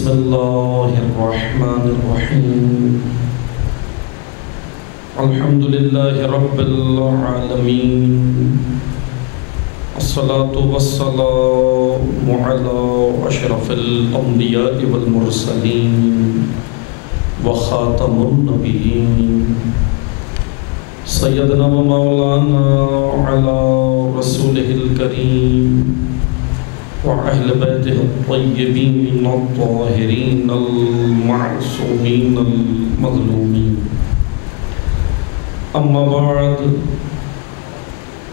بسم اللہ الرحمن الرحیم الحمد للہ رب العالمین الصلاة والسلام علی اشرف الانبیاء والمرسلین وخاتم النبیین سیدنا و مولانا علی رسولہ الکریم وأهل بيته الطيبين الطاهرين المعصومين المظلومين أما بعد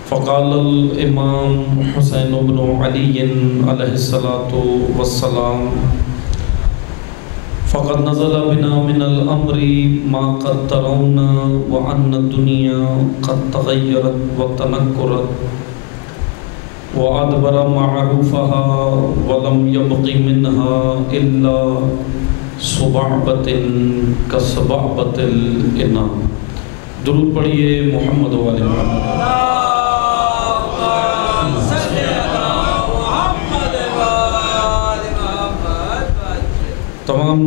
فقال الإمام حسين بن علي عليه الصلاة والسلام فقد نزل بنا من الأمر ما قد ترون وأن الدنيا قد تغيرت وتنكرت وأدبر معروفها ولم يبق منها إلا صبعبة كصبعبة الإناء. درود پڑھیے محمد و آل محمد. تمام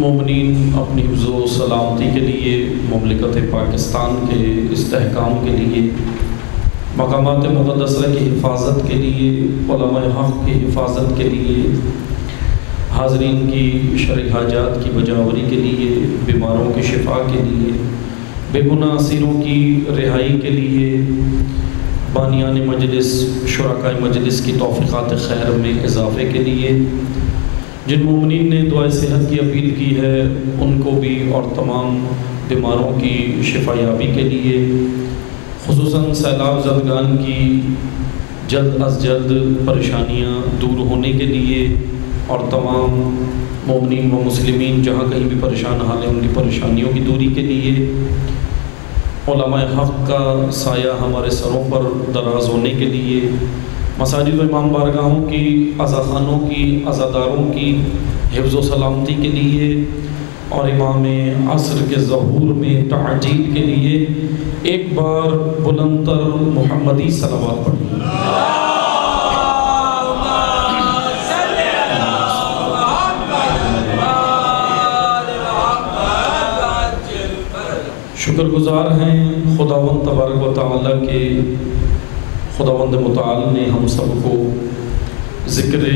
مومنین اپنی حفظ و سلامتی کے لیے، مملکت پاکستان کے استحکام کے لیے، مقامات مقدسہ کی حفاظت کے لیے، علماء حق کی حفاظت کے لیے، حاضرین کی شرعی حاجات کی بجاوری کے لیے، بیماروں کی شفا کے لیے، بے گناہ اسیروں کی رہائی کے لیے، بانیان مجلس، شرکاء مجلس کی توفیقات خیر میں اضافے کے لیے، جن مومنین نے دعائے صحت کی اپیل کی ہے ان کو بھی، اور تمام بیماروں کی شفا یابی کے لیے، خصوصاً سیلاب زدگان کی جلد از جلد پریشانیاں دور ہونے کے لیے، اور تمام مومنین و مسلمین جہاں کہیں بھی پریشان حال ہیں ان کی پریشانیوں کی دوری کے لیے، علماء حق کا سایہ ہمارے سروں پر دراز ہونے کے لیے، مساجد و امام بارگاہوں کی، عزاخانوں کی، عزاداروں کی حفظ و سلامتی کے لیے، اور امام عصر کے ظہور میں تعجیل کے لیے ایک بار بلندتر محمدی صلوات پڑھیں. شکر گزار ہیں خداوند تبارک و تعالیٰ کے، خداوند متعال نے ہم سب کو ذکر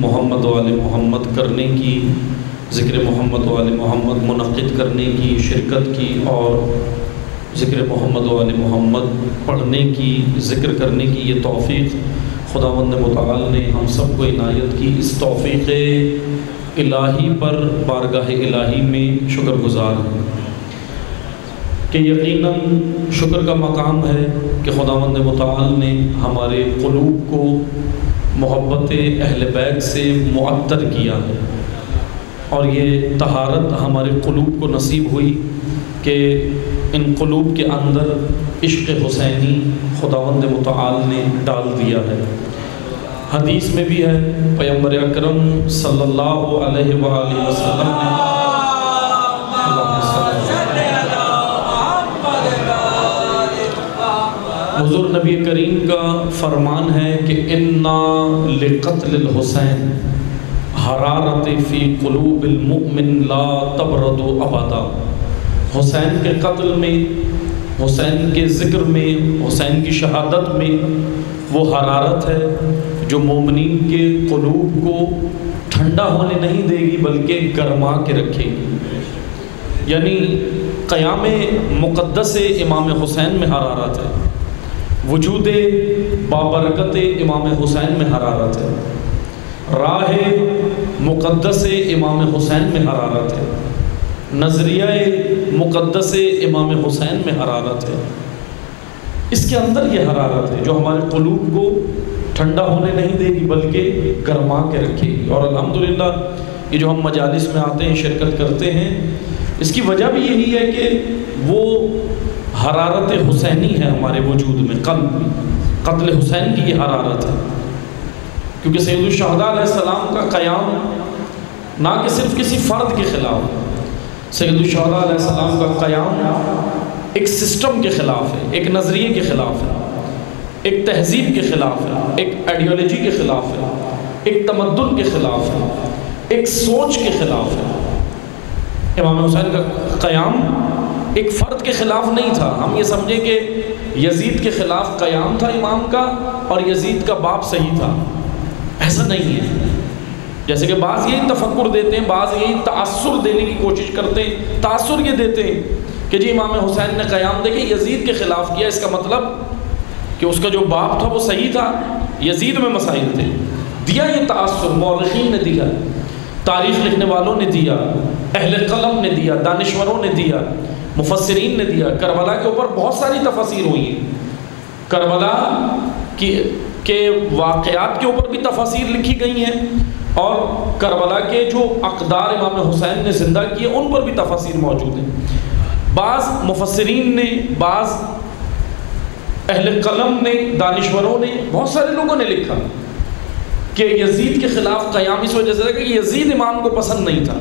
محمد و آل محمد کرنے کی، ذکر محمد و آل محمد منعقد کرنے کی، شرکت کی، اور ذکر محمد و آل محمد پڑھنے کی، ذکر کرنے کی یہ توفیق خداوند متعال نے ہم سب کو عنایت کی. اس توفیق الہی پر بارگاہ الہی میں شکر گزار ہیں کہ یقیناً شکر کا مقام ہے کہ خداوند متعال نے ہمارے قلوب کو محبت اہل بیت سے معطر کیا ہے، اور یہ طہارت ہمارے قلوب کو نصیب ہوئی کہ ان قلوب کے اندر عشق حسینی خداوند متعال نے ڈال دیا ہے. حدیث میں بھی ہے، پیغمبر اکرم صلی اللہ علیہ وآلہ وسلم نے حضور نبی کریم کا فرمان ہے کہ اِنَّا لِقَتْلِ الْحُسَيْنِ حرارت فی قلوب المؤمن لا تبرد ابدا. حسین کے قتل میں، حسین کے ذکر میں، حسین کی شہادت میں وہ حرارت ہے جو مومنین کے قلوب کو ٹھنڈا ہونے نہیں دے گی بلکہ گرما کے رکھے گی. یعنی قیام مقدس امام حسین میں حرارت ہے، وجود بابرکت امام حسین میں حرارت ہے، راہ مقدس امام حسین میں حرارت ہے، نظریہ مقدس امام حسین میں حرارت ہے. اس کے اندر یہ حرارت ہے جو ہمارے قلوب کو ٹھنڈا ہونے نہیں دے گی بلکہ گرما کے رکھے گی. اور الحمدللہ یہ جو ہم مجالس میں آتے ہیں، شرکت کرتے ہیں، اس کی وجہ بھی یہی ہے کہ وہ حرارت حسینی ہے ہمارے وجود میں، قلب میں قتل حسین کی یہ حرارت ہے. کیونکہ سید الشہداء علیہ السلام کا قیام نہ کہ صرف کسی فرد کے خلاف، سید الشہداء علیہ السلام کا قیام ایک سسٹم کے خلاف ہے، ایک نظریے کے خلاف ہے، ایک تہذیب کے خلاف ہے، ایک آئیڈیالوجی کے خلاف ہے، ایک تمدن کے خلاف ہے. ایک سوچ کے خلاف ہے۔ امام حسین کا قیام ایک فرد کے خلاف نہیں تھا۔ ہم یہ سمجھیں کہ یزید کے خلاف قیام تھا امام کا اور یزید کا باپ صحیح تھا، ایسا نہیں ہے۔ جیسے کہ بعض یہی تفکر دیتے ہیں، بعض یہی تأثر دینے کی کوشش کرتے ہیں، تأثر یہ دیتے ہیں کہ جی امام حسین نے قیام دیکھیں یزید کے خلاف کیا، اس کا مطلب کہ اس کا جو باپ تھا وہ صحیح تھا، یزید میں مسائل تھے۔ دیا یہ تأثر مورخین نے دیا، تاریخ لکھنے والوں نے دیا، اہل قلم نے دیا، دانشوروں نے دیا، مفسرین نے دیا۔ کربلا کے اوپر بہت ساری تفاسیر ہوئی ہیں، کربلا کے واقعات کے اوپر بھی تفاسیر لکھی گئی ہیں، اور کربلا کے جو اقدار امام حسین نے زندہ کیے ان پر بھی تفاسیر موجود ہیں۔ بعض مفسرین نے، بعض اہل قلم نے، دانشوروں نے، بہت سارے لوگوں نے لکھا کہ یزید کے خلاف قیام اس وجہ سے کہ یزید امام کو پسند نہیں تھا۔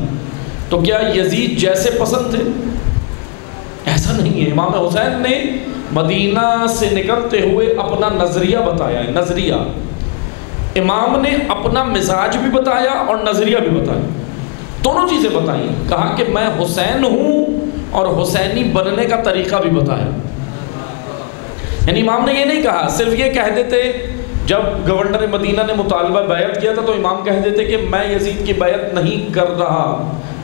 تو کیا یزید جیسے پسند تھے؟ ایسا نہیں ہے۔ امام حسین نے مدینہ سے نکلتے ہوئے اپنا نظریہ بتایا ہے، نظریہ۔ امام نے اپنا مزاج بھی بتایا اور نظریہ بھی بتایا، دونوں چیزیں بتائیں۔ کہا کہ میں حسین ہوں اور حسینی بننے کا طریقہ بھی بتایا۔ یعنی امام نے یہ نہیں کہا، صرف یہ کہہ دیتے جب گورنر مدینہ نے مطالبہ بیعت کیا تھا تو امام کہہ دیتے کہ میں یزید کی بیعت نہیں کر رہا،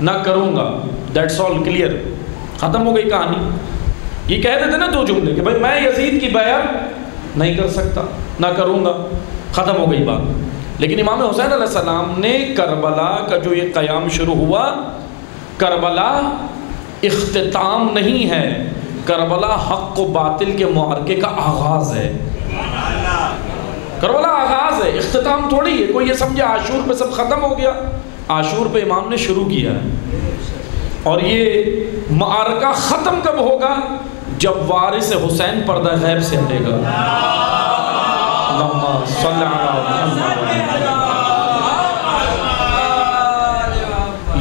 نہ کروں گا، دیٹس آل، کلیئر، ختم ہو گئی کہانی۔ یہ کہہ دیتے نا دو جملے کہ بھائی میں یزید کی بیعت نہیں کر سکتا، نہ کروں گا، ختم ہو گئی بات۔ لیکن امام حسین علیہ السلام نے کربلا کا جو یہ قیام شروع ہوا، کربلا اختتام نہیں ہے، کربلا حق و باطل کے معرکے کا آغاز ہے۔ کربلا آغاز ہے، اختتام تھوڑی ہے۔ کوئی یہ سمجھے عاشور پہ سب ختم ہو گیا، عاشور پہ امام نے شروع کیا ہے۔ اور یہ معرکہ ختم کب ہوگا؟ جب وارث حسین پردہ غیب سے ہٹے گا۔ اللہم صلی علی محمد۔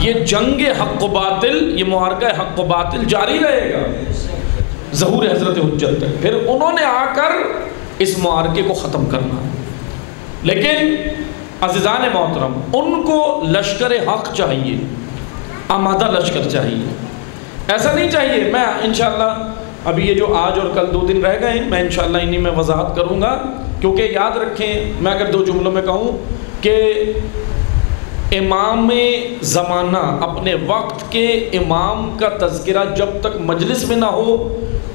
یہ جنگ حق و باطل، یہ معرکہ حق و باطل جاری رہے گا ظہور حضرت حجت تک، پھر انہوں نے آ کر اس معرکے کو ختم کرنا۔ لیکن عزیزان محترم، ان کو لشکر حق چاہیے، آمادہ لشکر چاہیے۔ ایسا نہیں چاہیے میں انشاءاللہ ابھی یہ جو آج اور کل 2 دن رہ گئے ہیں میں انشاءاللہ انہیں میں وضاحت کروں گا، کیونکہ یاد رکھیں، میں اگر 2 جملوں میں کہوں کہ امام زمانہ، اپنے وقت کے امام کا تذکرہ جب تک مجلس میں نہ ہو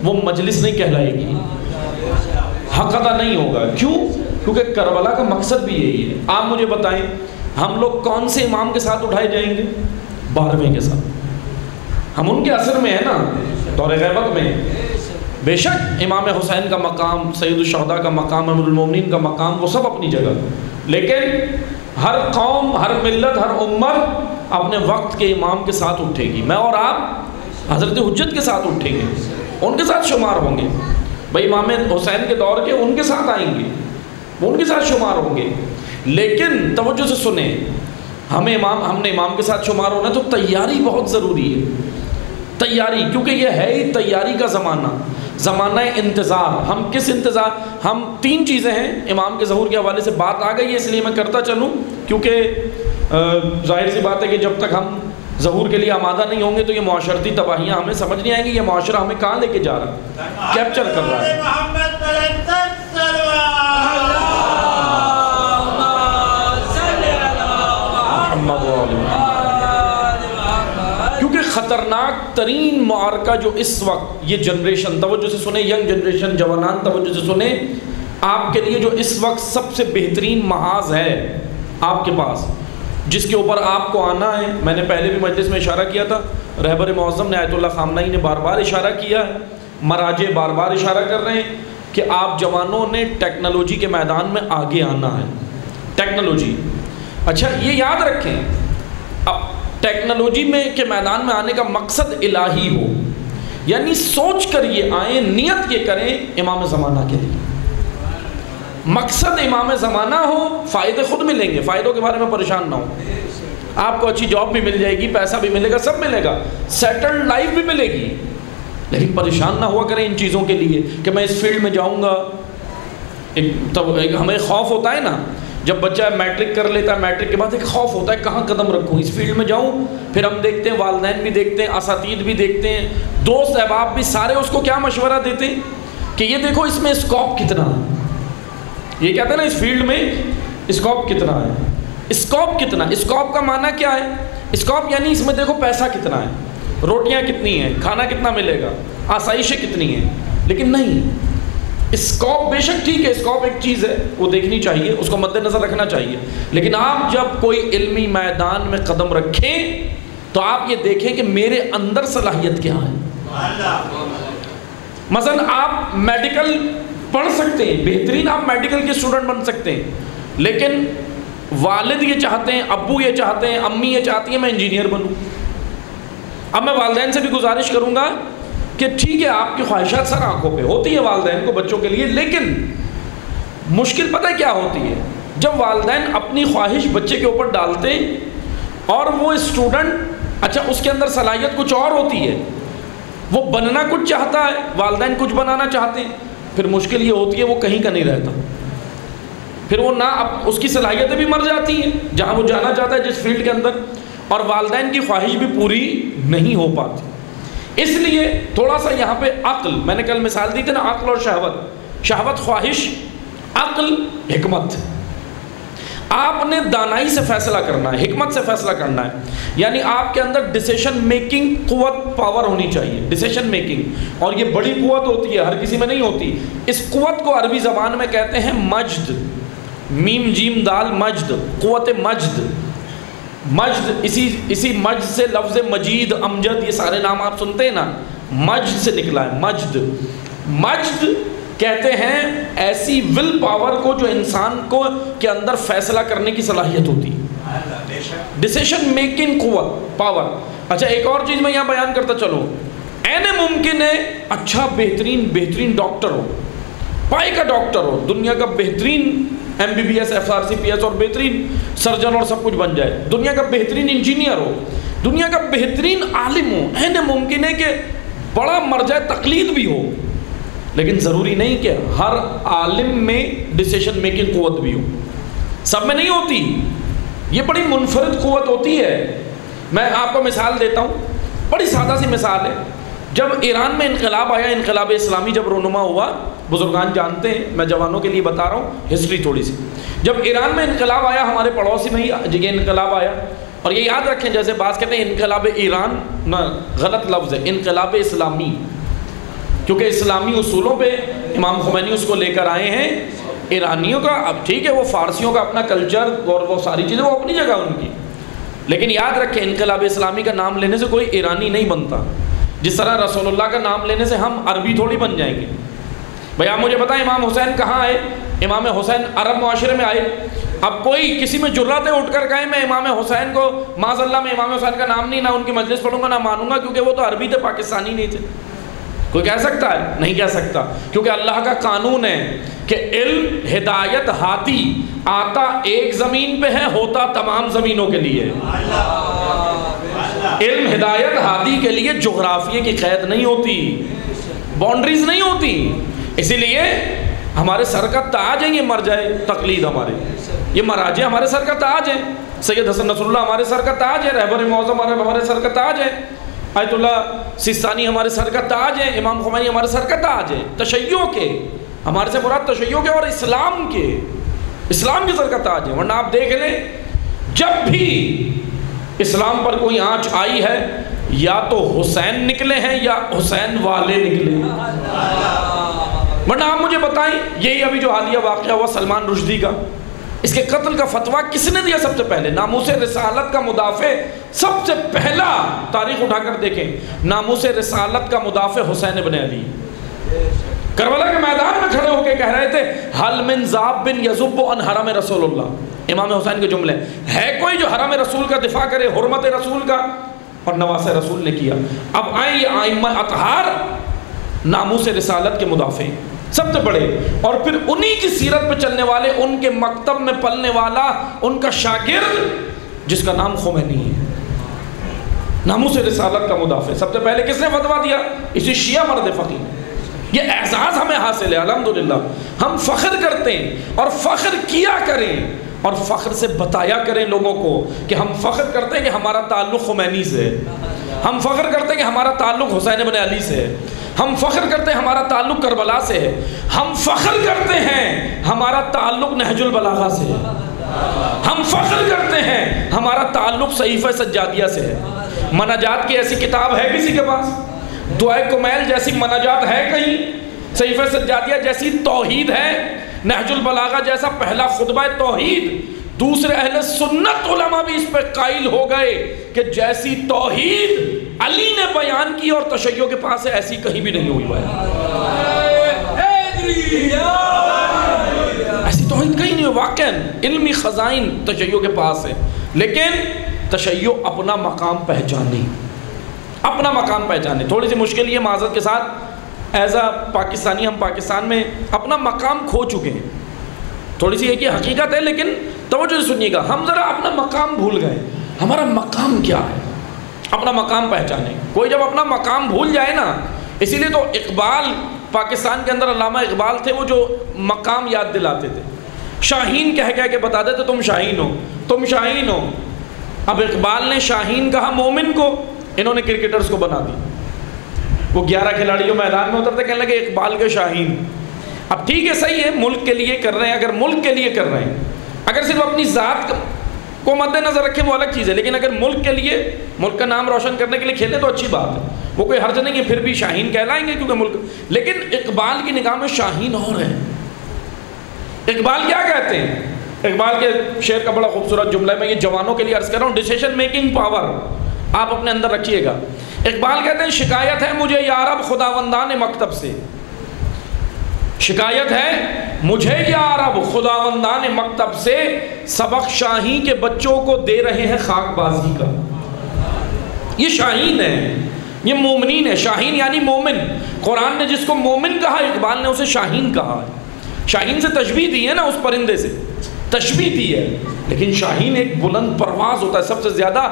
وہ مجلس نہیں کہلائے گی، حق ادا نہیں ہوگا۔ کیوں؟ کیونکہ کربلا کا مقصد بھی یہی ہے۔ آپ مجھے بتائیں ہم لوگ کون سے امام کے ساتھ اٹھائے جائیں گے؟ 12ویں کے ساتھ۔ ہم ان کے اثر میں ہیں نا، دور غیبت میں۔ بے شک امام حسین کا مقام، سید الشہداء کا مقام، امیر المومنین کا مقام، وہ سب اپنی جگہ، لیکن ہر قوم، ہر ملت، ہر امت اپنے وقت کے امام کے ساتھ اٹھے گی۔ میں اور آپ حضرت حجت کے ساتھ اٹھیں گے، ان کے ساتھ شمار ہوں گے۔ بھائی امام حسین کے دور کے ان کے ساتھ آئیں گے، وہ ان کے ساتھ شمار ہوں گے۔ لیکن توجہ سے سنیں، ہم نے امام کے ساتھ شمار ہونا تو تیاری بہت ضروری ہے۔ تیاری، کیونکہ یہ ہے ہی تیاری کا زمانہ، زمانہ انتظار۔ ہم کس انتظار؟ ہم 3 چیزیں ہیں، امام کے ظہور کے حوالے سے بات آ گئی ہے اس لیے میں کرتا چلوں، کیونکہ ظاہر سی بات ہے کہ جب تک ہم ظہور کے لیے آمادہ نہیں ہوں گے تو یہ معاشرتی تباہیاں ہمیں سمجھ نہیں آئیں گی، یہ معاشرہ ہمیں کہاں لے کے جا رہا ہے، کیپچر کر رہا ہے۔ کیونکہ خطرناک ترین معرکہ جو اس وقت یہ جنریشن، توجہ سے سنیں، ینگ جنریشن، جوانان توجہ سے سنیں، آپ کے لیے جو اس وقت سب سے بہترین محاذ ہے آپ کے پاس، جس کے اوپر آپ کو آنا ہے، میں نے پہلے بھی مجلس میں اشارہ کیا تھا، رہبر معظم نے آیت اللہ خامنہی نے بار بار اشارہ کیا ہے، مراجع بار بار اشارہ کر رہے ہیں کہ آپ جوانوں نے ٹیکنالوجی کے میدان میں آگے آنا ہے۔ ٹیکنالوجی، اچھا یہ یاد رکھیں، اب ٹیکنالوجی میں کے میدان میں آنے کا مقصد الہی ہو، یعنی سوچ کر یہ آئیں، نیت یہ کریں امام زمانہ کے لیے، مقصد امام زمانہ ہو، فائدے خود ملیں گے، فائدوں کے بارے میں پریشان نہ ہو، آپ کو اچھی جاب بھی مل جائے گی، پیسہ بھی ملے گا، سب ملے گا، سیٹلڈ لائف بھی ملے گی، لیکن پریشان نہ ہوا کریں ان چیزوں کے لیے کہ میں اس فیلڈ میں جاؤں گا۔ ہمیں خوف ہوتا ہے نا، جب بچہ میٹرک کر لیتا ہے، میٹرک کے بعد ایک خوف ہوتا ہے کہاں قدم رکھوں، اس فیلڈ میں جاؤں؟ پھر ہم دیکھتے ہیں والدین بھی دیکھتے ہیں، اساتید بھی دیکھتے ہیں، دوست احباب بھی، سارے اس کو کیا مشورہ دیتے ہیں کہ یہ دیکھو اس میں اسکوپ کتنا ہے، یہ کہتے ہیں نا اس فیلڈ میں اسکوپ کتنا ہے۔ اسکوپ کتنا، اسکوپ کا معنی کیا ہے؟ اسکوپ یعنی اس میں دیکھو پیسہ کتنا ہے، روٹیاں کتنی ہیں، کھانا کتنا ملے گا، آسائشیں کتنی ہیں، لیکن نہیں، اسکوپ بے شک ٹھیک ہے، اسکوپ ایک چیز ہے، وہ دیکھنی چاہیے، اس کو مد نظر رکھنا چاہیے، لیکن آپ جب کوئی علمی میدان میں قدم رکھیں تو آپ یہ دیکھیں کہ میرے اندر صلاحیت کیا ہے۔ مثلا آپ میڈیکل پڑھ سکتے ہیں، بہترین آپ میڈیکل کے اسٹوڈنٹ بن سکتے ہیں، لیکن والد یہ چاہتے ہیں، ابو یہ چاہتے ہیں، امی یہ چاہتی ہیں میں انجینئر بنوں۔ اب میں والدین سے بھی گزارش کروں گا کہ ٹھیک ہے آپ کی خواہشات سر آنکھوں پہ ہوتی ہے والدین کو بچوں کے لیے، لیکن مشکل پتہ کیا ہوتی ہے؟ جب والدین اپنی خواہش بچے کے اوپر ڈالتے ہیں اور وہ اسٹوڈنٹ، اچھا اس کے اندر صلاحیت کچھ اور ہوتی ہے، وہ بننا کچھ چاہتا ہے، والدین کچھ بنانا چاہتے ہیں، پھر مشکل یہ ہوتی ہے وہ کہیں کا نہیں رہتا، پھر وہ نہ اب اس کی صلاحیتیں بھی مر جاتی ہیں جہاں وہ جانا چاہتا ہے جس فیلڈ کے اندر، اور والدین کی خواہش بھی پوری نہیں ہو پاتی۔ اس لیے تھوڑا سا یہاں پہ عقل، میں نے کل مثال دی تھی نا، عقل اور شہوت، شہوت خواہش، عقل حکمت، آپ نے دانائی سے فیصلہ کرنا ہے، حکمت سے فیصلہ کرنا ہے، یعنی آپ کے اندر ڈیسیشن میکنگ قوت، پاور ہونی چاہیے، ڈیسیشن میکنگ، اور یہ بڑی قوت ہوتی ہے، ہر کسی میں نہیں ہوتی۔ اس قوت کو عربی زبان میں کہتے ہیں مجد، میم جیم دال مجد، قوت مجد، مجد اسی مجد سے لفظ مجید، امجد، یہ سارے نام آپ سنتے ہیں نا، مجد سے نکلا ہے، مجد۔ مجد کہتے ہیں ایسی ول پاور کو جو انسان کو کے اندر فیصلہ کرنے کی صلاحیت ہوتی ہے، ڈیسیشن میکنگ قوت، پاور۔ اچھا ایک اور چیز میں یہاں بیان کرتا چلوں، این ممکن ہے اچھا بہترین ڈاکٹر ہو، پائی کا ڈاکٹر ہو، دنیا کا بہترین MBBS FRCPS اور بہترین سرجن اور سب کچھ بن جائے، دنیا کا بہترین انجینئر ہو، دنیا کا بہترین عالم ہو، این ممکن ہے کہ بڑا مرجع تقلید بھی ہو، لیکن ضروری نہیں کہ ہر عالم میں ڈیسیشن میکنگ قوت بھی ہو، سب میں نہیں ہوتی، یہ بڑی منفرد قوت ہوتی ہے۔ میں آپ کو مثال دیتا ہوں، بڑی سادہ سی مثال ہے، جب ایران میں انقلاب آیا، انقلاب اسلامی جب رونما ہوا، بزرگان جانتے ہیں، میں جوانوں کے لیے بتا رہا ہوں ہسٹری تھوڑی سی، جب ایران میں انقلاب آیا، ہمارے پڑوسی میں ہی یہ انقلاب آیا، اور یہ یاد رکھیں جیسے بعض کہتے ہیں انقلاب ایران، نہ غلط لفظ ہے، انقلاب اسلامی، کیونکہ اسلامی اصولوں پہ امام خمینی اس کو لے کر آئے ہیں۔ ایرانیوں کا اب ٹھیک ہے وہ فارسیوں کا اپنا کلچر اور وہ ساری چیزیں وہ اپنی جگہ ان کی، لیکن یاد رکھیں انقلاب اسلامی کا نام لینے سے کوئی ایرانی نہیں بنتا، جس طرح رسول اللہ کا نام لینے سے ہم عربی تھوڑی بن جائیں گے۔ بھئی آپ مجھے بتائیں امام حسین کہاں آئے؟ امام حسین عرب معاشرے میں آئے، اب کوئی کسی میں جرات ہے اٹھ کر کہیں میں امام حسین کو معاذ اللہ میں امام حسین کا نام نہیں، نہ ان کی مجلس پڑھوں گا، نہ مانوں گا، کیونکہ وہ تو عربی تھے، پاکستانی نہیں تھے۔ کوئی کہہ سکتا ہے؟ نہیں کہہ سکتا، کیونکہ اللہ کا قانون ہے کہ علم، ہدایت، ہادی آتا ایک زمین پہ ہے، ہوتا تمام زمینوں کے لیے۔ علم، ہدایت، ہادی کے لیے جغرافیے کی قید نہیں ہوتی، باؤنڈریز نہیں ہوتی، اسی لیے ہمارے سر کا تاج ہے یہ مرجع تقلید، ہمارے یہ مراجع ہمارے سر کا تاج ہے، سید حسن نصر اللہ ہمارے سر کا تاج ہے، رہبر معظم ہمارے سر کا تاج ہے، آیت اللہ سیستانی ہمارے سر کا تاج ہے، امام خمینی ہمارے سر کا تاج ہے، تشیع کے، ہمارے سے مراد تشیع کے اور اسلام کے، اسلام کے سر کا تاج ہے۔ ورنہ آپ دیکھ لیں جب بھی اسلام پر کوئی آنچ آئی ہے، یا تو حسین نکلے ہیں یا حسین والے نکلے ہیں۔ ورنہ آپ مجھے بتائیں یہی ابھی جو حالیہ واقعہ ہوا سلمان رشدی کا، اس کے قتل کا فتویٰ کس نے دیا؟ سب سے پہلے ناموس رسالت کا مدافع، سب سے پہلا تاریخ اٹھا کر دیکھیں، ناموس رسالت کا مدافع حسین ابن علی، کربلا کے میدان میں کھڑے ہو کے کہہ رہے تھے حل من ذاب بن یذب عن حرم رسول اللہ، امام حسین کے جملے، ہے کوئی جو حرم رسول کا دفاع کرے، حرمت رسول کا؟ اور نواسہ رسول نے کیا۔ اب آئیں یہ ائمہ اطہار ناموس رسالت کے مدافع سب سے بڑے، اور پھر انہی کی سیرت پہ چلنے والے، ان کے مکتب میں پلنے والا ان کا شاگرد جس کا نام خمینی ہے، ناموس رسالت کا مدافع سب سے پہلے کس نے فتویٰ دیا؟ اسی شیعہ مرد فقیہ۔ یہ اعزاز ہمیں حاصل ہے الحمدللہ، ہم فخر کرتے ہیں اور فخر کیا کریں، اور فخر سے بتایا کریں لوگوں کو کہ ہم فخر کرتے ہیں کہ ہمارا تعلق خمینی سے ہے، ہم فخر کرتے ہیں کہ ہمارا تعلق حسین بن علی سے ہے، ہم فخر کرتے ہیں ہمارا تعلق کربلا سے ہے، ہم فخر کرتے ہیں ہمارا تعلق نہج البلاغہ سے ہے، ہم فخر کرتے ہیں ہمارا تعلق صحیفہ سجادیہ سے ہے۔ مناجات کی ایسی کتاب ہے کسی کے پاس؟ دعائے کمیل جیسی مناجات ہے کہیں؟ صحیفہ سجادیہ جیسی توحید ہے؟ نہج البلاغہ جیسا پہلا خطبہ توحید؟ دوسرے اہل سنت علماء بھی اس پہ قائل ہو گئے کہ جیسی توحید علی نے بیان کی اور تشیع کے پاس ہے ایسی کہیں بھی نہیں ہوئی بیان، ایسی توحید کہیں نہیں ہوئی۔ واقعاً علمی خزائن تشیع کے پاس ہے، لیکن تشیع اپنا مقام پہچانے، اپنا مقام پہچانے۔ تھوڑی سی مشکل یہ معذرت کے ساتھ ایز اے پاکستانی، ہم پاکستان میں اپنا مقام کھو چکے ہیں، تھوڑی سی ایک یہ حقیقت ہے، لیکن توجہ سے سنیے گا، ہم ذرا اپنا مقام بھول گئے۔ ہمارا مقام کیا ہے؟ اپنا مقام پہچانے۔ کوئی جب اپنا مقام بھول جائے نا، اسی لیے تو اقبال، پاکستان کے اندر علامہ اقبال تھے، وہ جو مقام یاد دلاتے تھے، شاہین کہہ کہہ کے بتا دیتے تم شاہین ہو، تم شاہین ہو۔ اب اقبال نے شاہین کہا مومن کو، انہوں نے کرکٹرز کو بنا دی۔ وہ 11 کھلاڑی جو میدان میں اترتے کہنے لگے اقبال کے شاہین۔ اب ٹھیک ہے، صحیح ہے، ملک کے لیے کر رہے ہیں، اگر ملک کے لیے کر رہے ہیں، اگر صرف اپنی ذات کو مد نظر رکھے وہ الگ چیز ہے، لیکن اگر ملک کے لیے، ملک کا نام روشن کرنے کے لیے کھیلے تو اچھی بات ہے، وہ کوئی حرج نہیں ہے، پھر بھی شاہین کہلائیں گے کیونکہ ملک۔ لیکن اقبال کی نگاہ میں شاہین اور ہے۔ اقبال کیا کہتے ہیں؟ اقبال کے شعر کا بڑا خوبصورت جملہ ہے، میں یہ جوانوں کے لیے عرض کر رہا ہوں، ڈیسیشن میکنگ پاور آپ اپنے اندر رکھیے گا۔ اقبال کہتے ہیں شکایت ہے مجھے یا رب خداوندان مکتب سے، شکایت ہے مجھے یا رب خداوندان مکتب سے، سبق شاہی کے بچوں کو دے رہے ہیں خاک بازی کا۔ یہ شاہین ہے، یہ مومنین ہے۔ شاہین یعنی مومن۔ قرآن نے جس کو مومن کہا، اقبال نے اسے شاہین کہا ہے۔ شاہین سے تشبیہ دی ہے نا، اس پرندے سے تشبیہ دی ہے، لیکن شاہین ایک بلند پرواز ہوتا ہے، سب سے زیادہ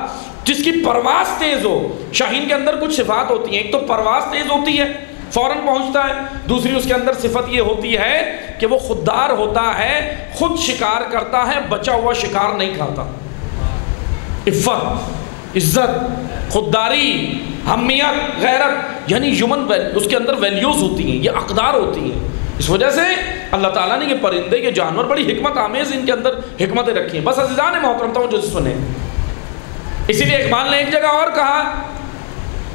جس کی پرواز تیز ہو۔ شاہین کے اندر کچھ صفات ہوتی ہیں، ایک تو پرواز تیز ہوتی ہے، فوراً پہنچتا ہے، دوسری اس کے اندر صفت یہ ہوتی ہے کہ وہ خوددار ہوتا ہے، خود شکار کرتا ہے، بچا ہوا شکار نہیں کھاتا۔ عفت، عزت، خودداری، حمیت، غیرت، یعنی ہیومن اس کے اندر ویلیوز ہوتی ہیں، یہ اقدار ہوتی ہیں۔ اس وجہ سے اللہ تعالیٰ نے یہ پرندے، یہ جانور بڑی حکمت آمیز ان کے اندر حکمتیں رکھی ہیں۔ بس عزیزان محترم توجہ سے سنیں، اسی لیے اقبال نے ایک جگہ اور کہا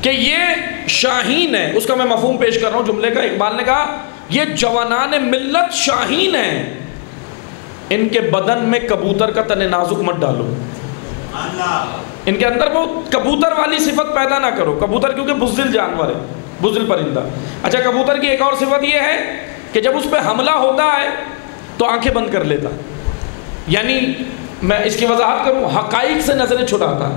کہ یہ شاہین ہے، اس کا میں مفہوم پیش کر رہا ہوں جملے کا۔ اقبال نے کہا یہ جوانان ملت شاہین ہیں، ان کے بدن میں کبوتر کا تن نازک مت ڈالو، ان کے اندر وہ کبوتر والی صفت پیدا نہ کرو۔ کبوتر کیونکہ بزدل جانور ہے، بزدل پرندہ۔ اچھا، کبوتر کی ایک اور صفت یہ ہے کہ جب اس پہ حملہ ہوتا ہے تو آنکھیں بند کر لیتا، یعنی میں اس کی وضاحت کروں، حقائق سے نظریں چھڑاتا۔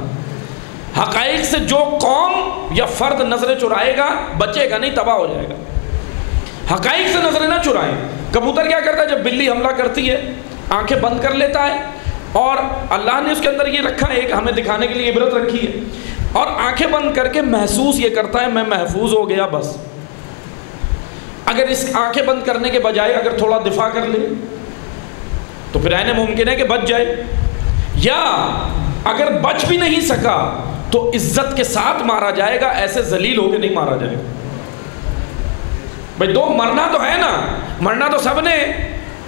حقائق سے جو قوم یا فرد نظریں چرائے گا بچے گا نہیں، تباہ ہو جائے گا۔ حقائق سے نظریں نہ چرائیں۔ کبوتر کیا کرتا ہے؟ جب بلی حملہ کرتی ہے آنکھیں بند کر لیتا ہے، اور اللہ نے اس کے اندر یہ رکھا ہے، ایک ہمیں دکھانے کے لیے عبرت رکھی ہے، اور آنکھیں بند کر کے محسوس یہ کرتا ہے میں محفوظ ہو گیا بس۔ اگر اس آنکھیں بند کرنے کے بجائے اگر تھوڑا دفاع کر لے تو پھر عین ممکن ہے کہ بچ جائے، یا اگر بچ بھی نہیں سکا تو عزت کے ساتھ مارا جائے گا، ایسے ذلیل ہو کے نہیں مارا جائے گا۔ بھئی دو مرنا تو ہے نا، مرنا تو سب نے،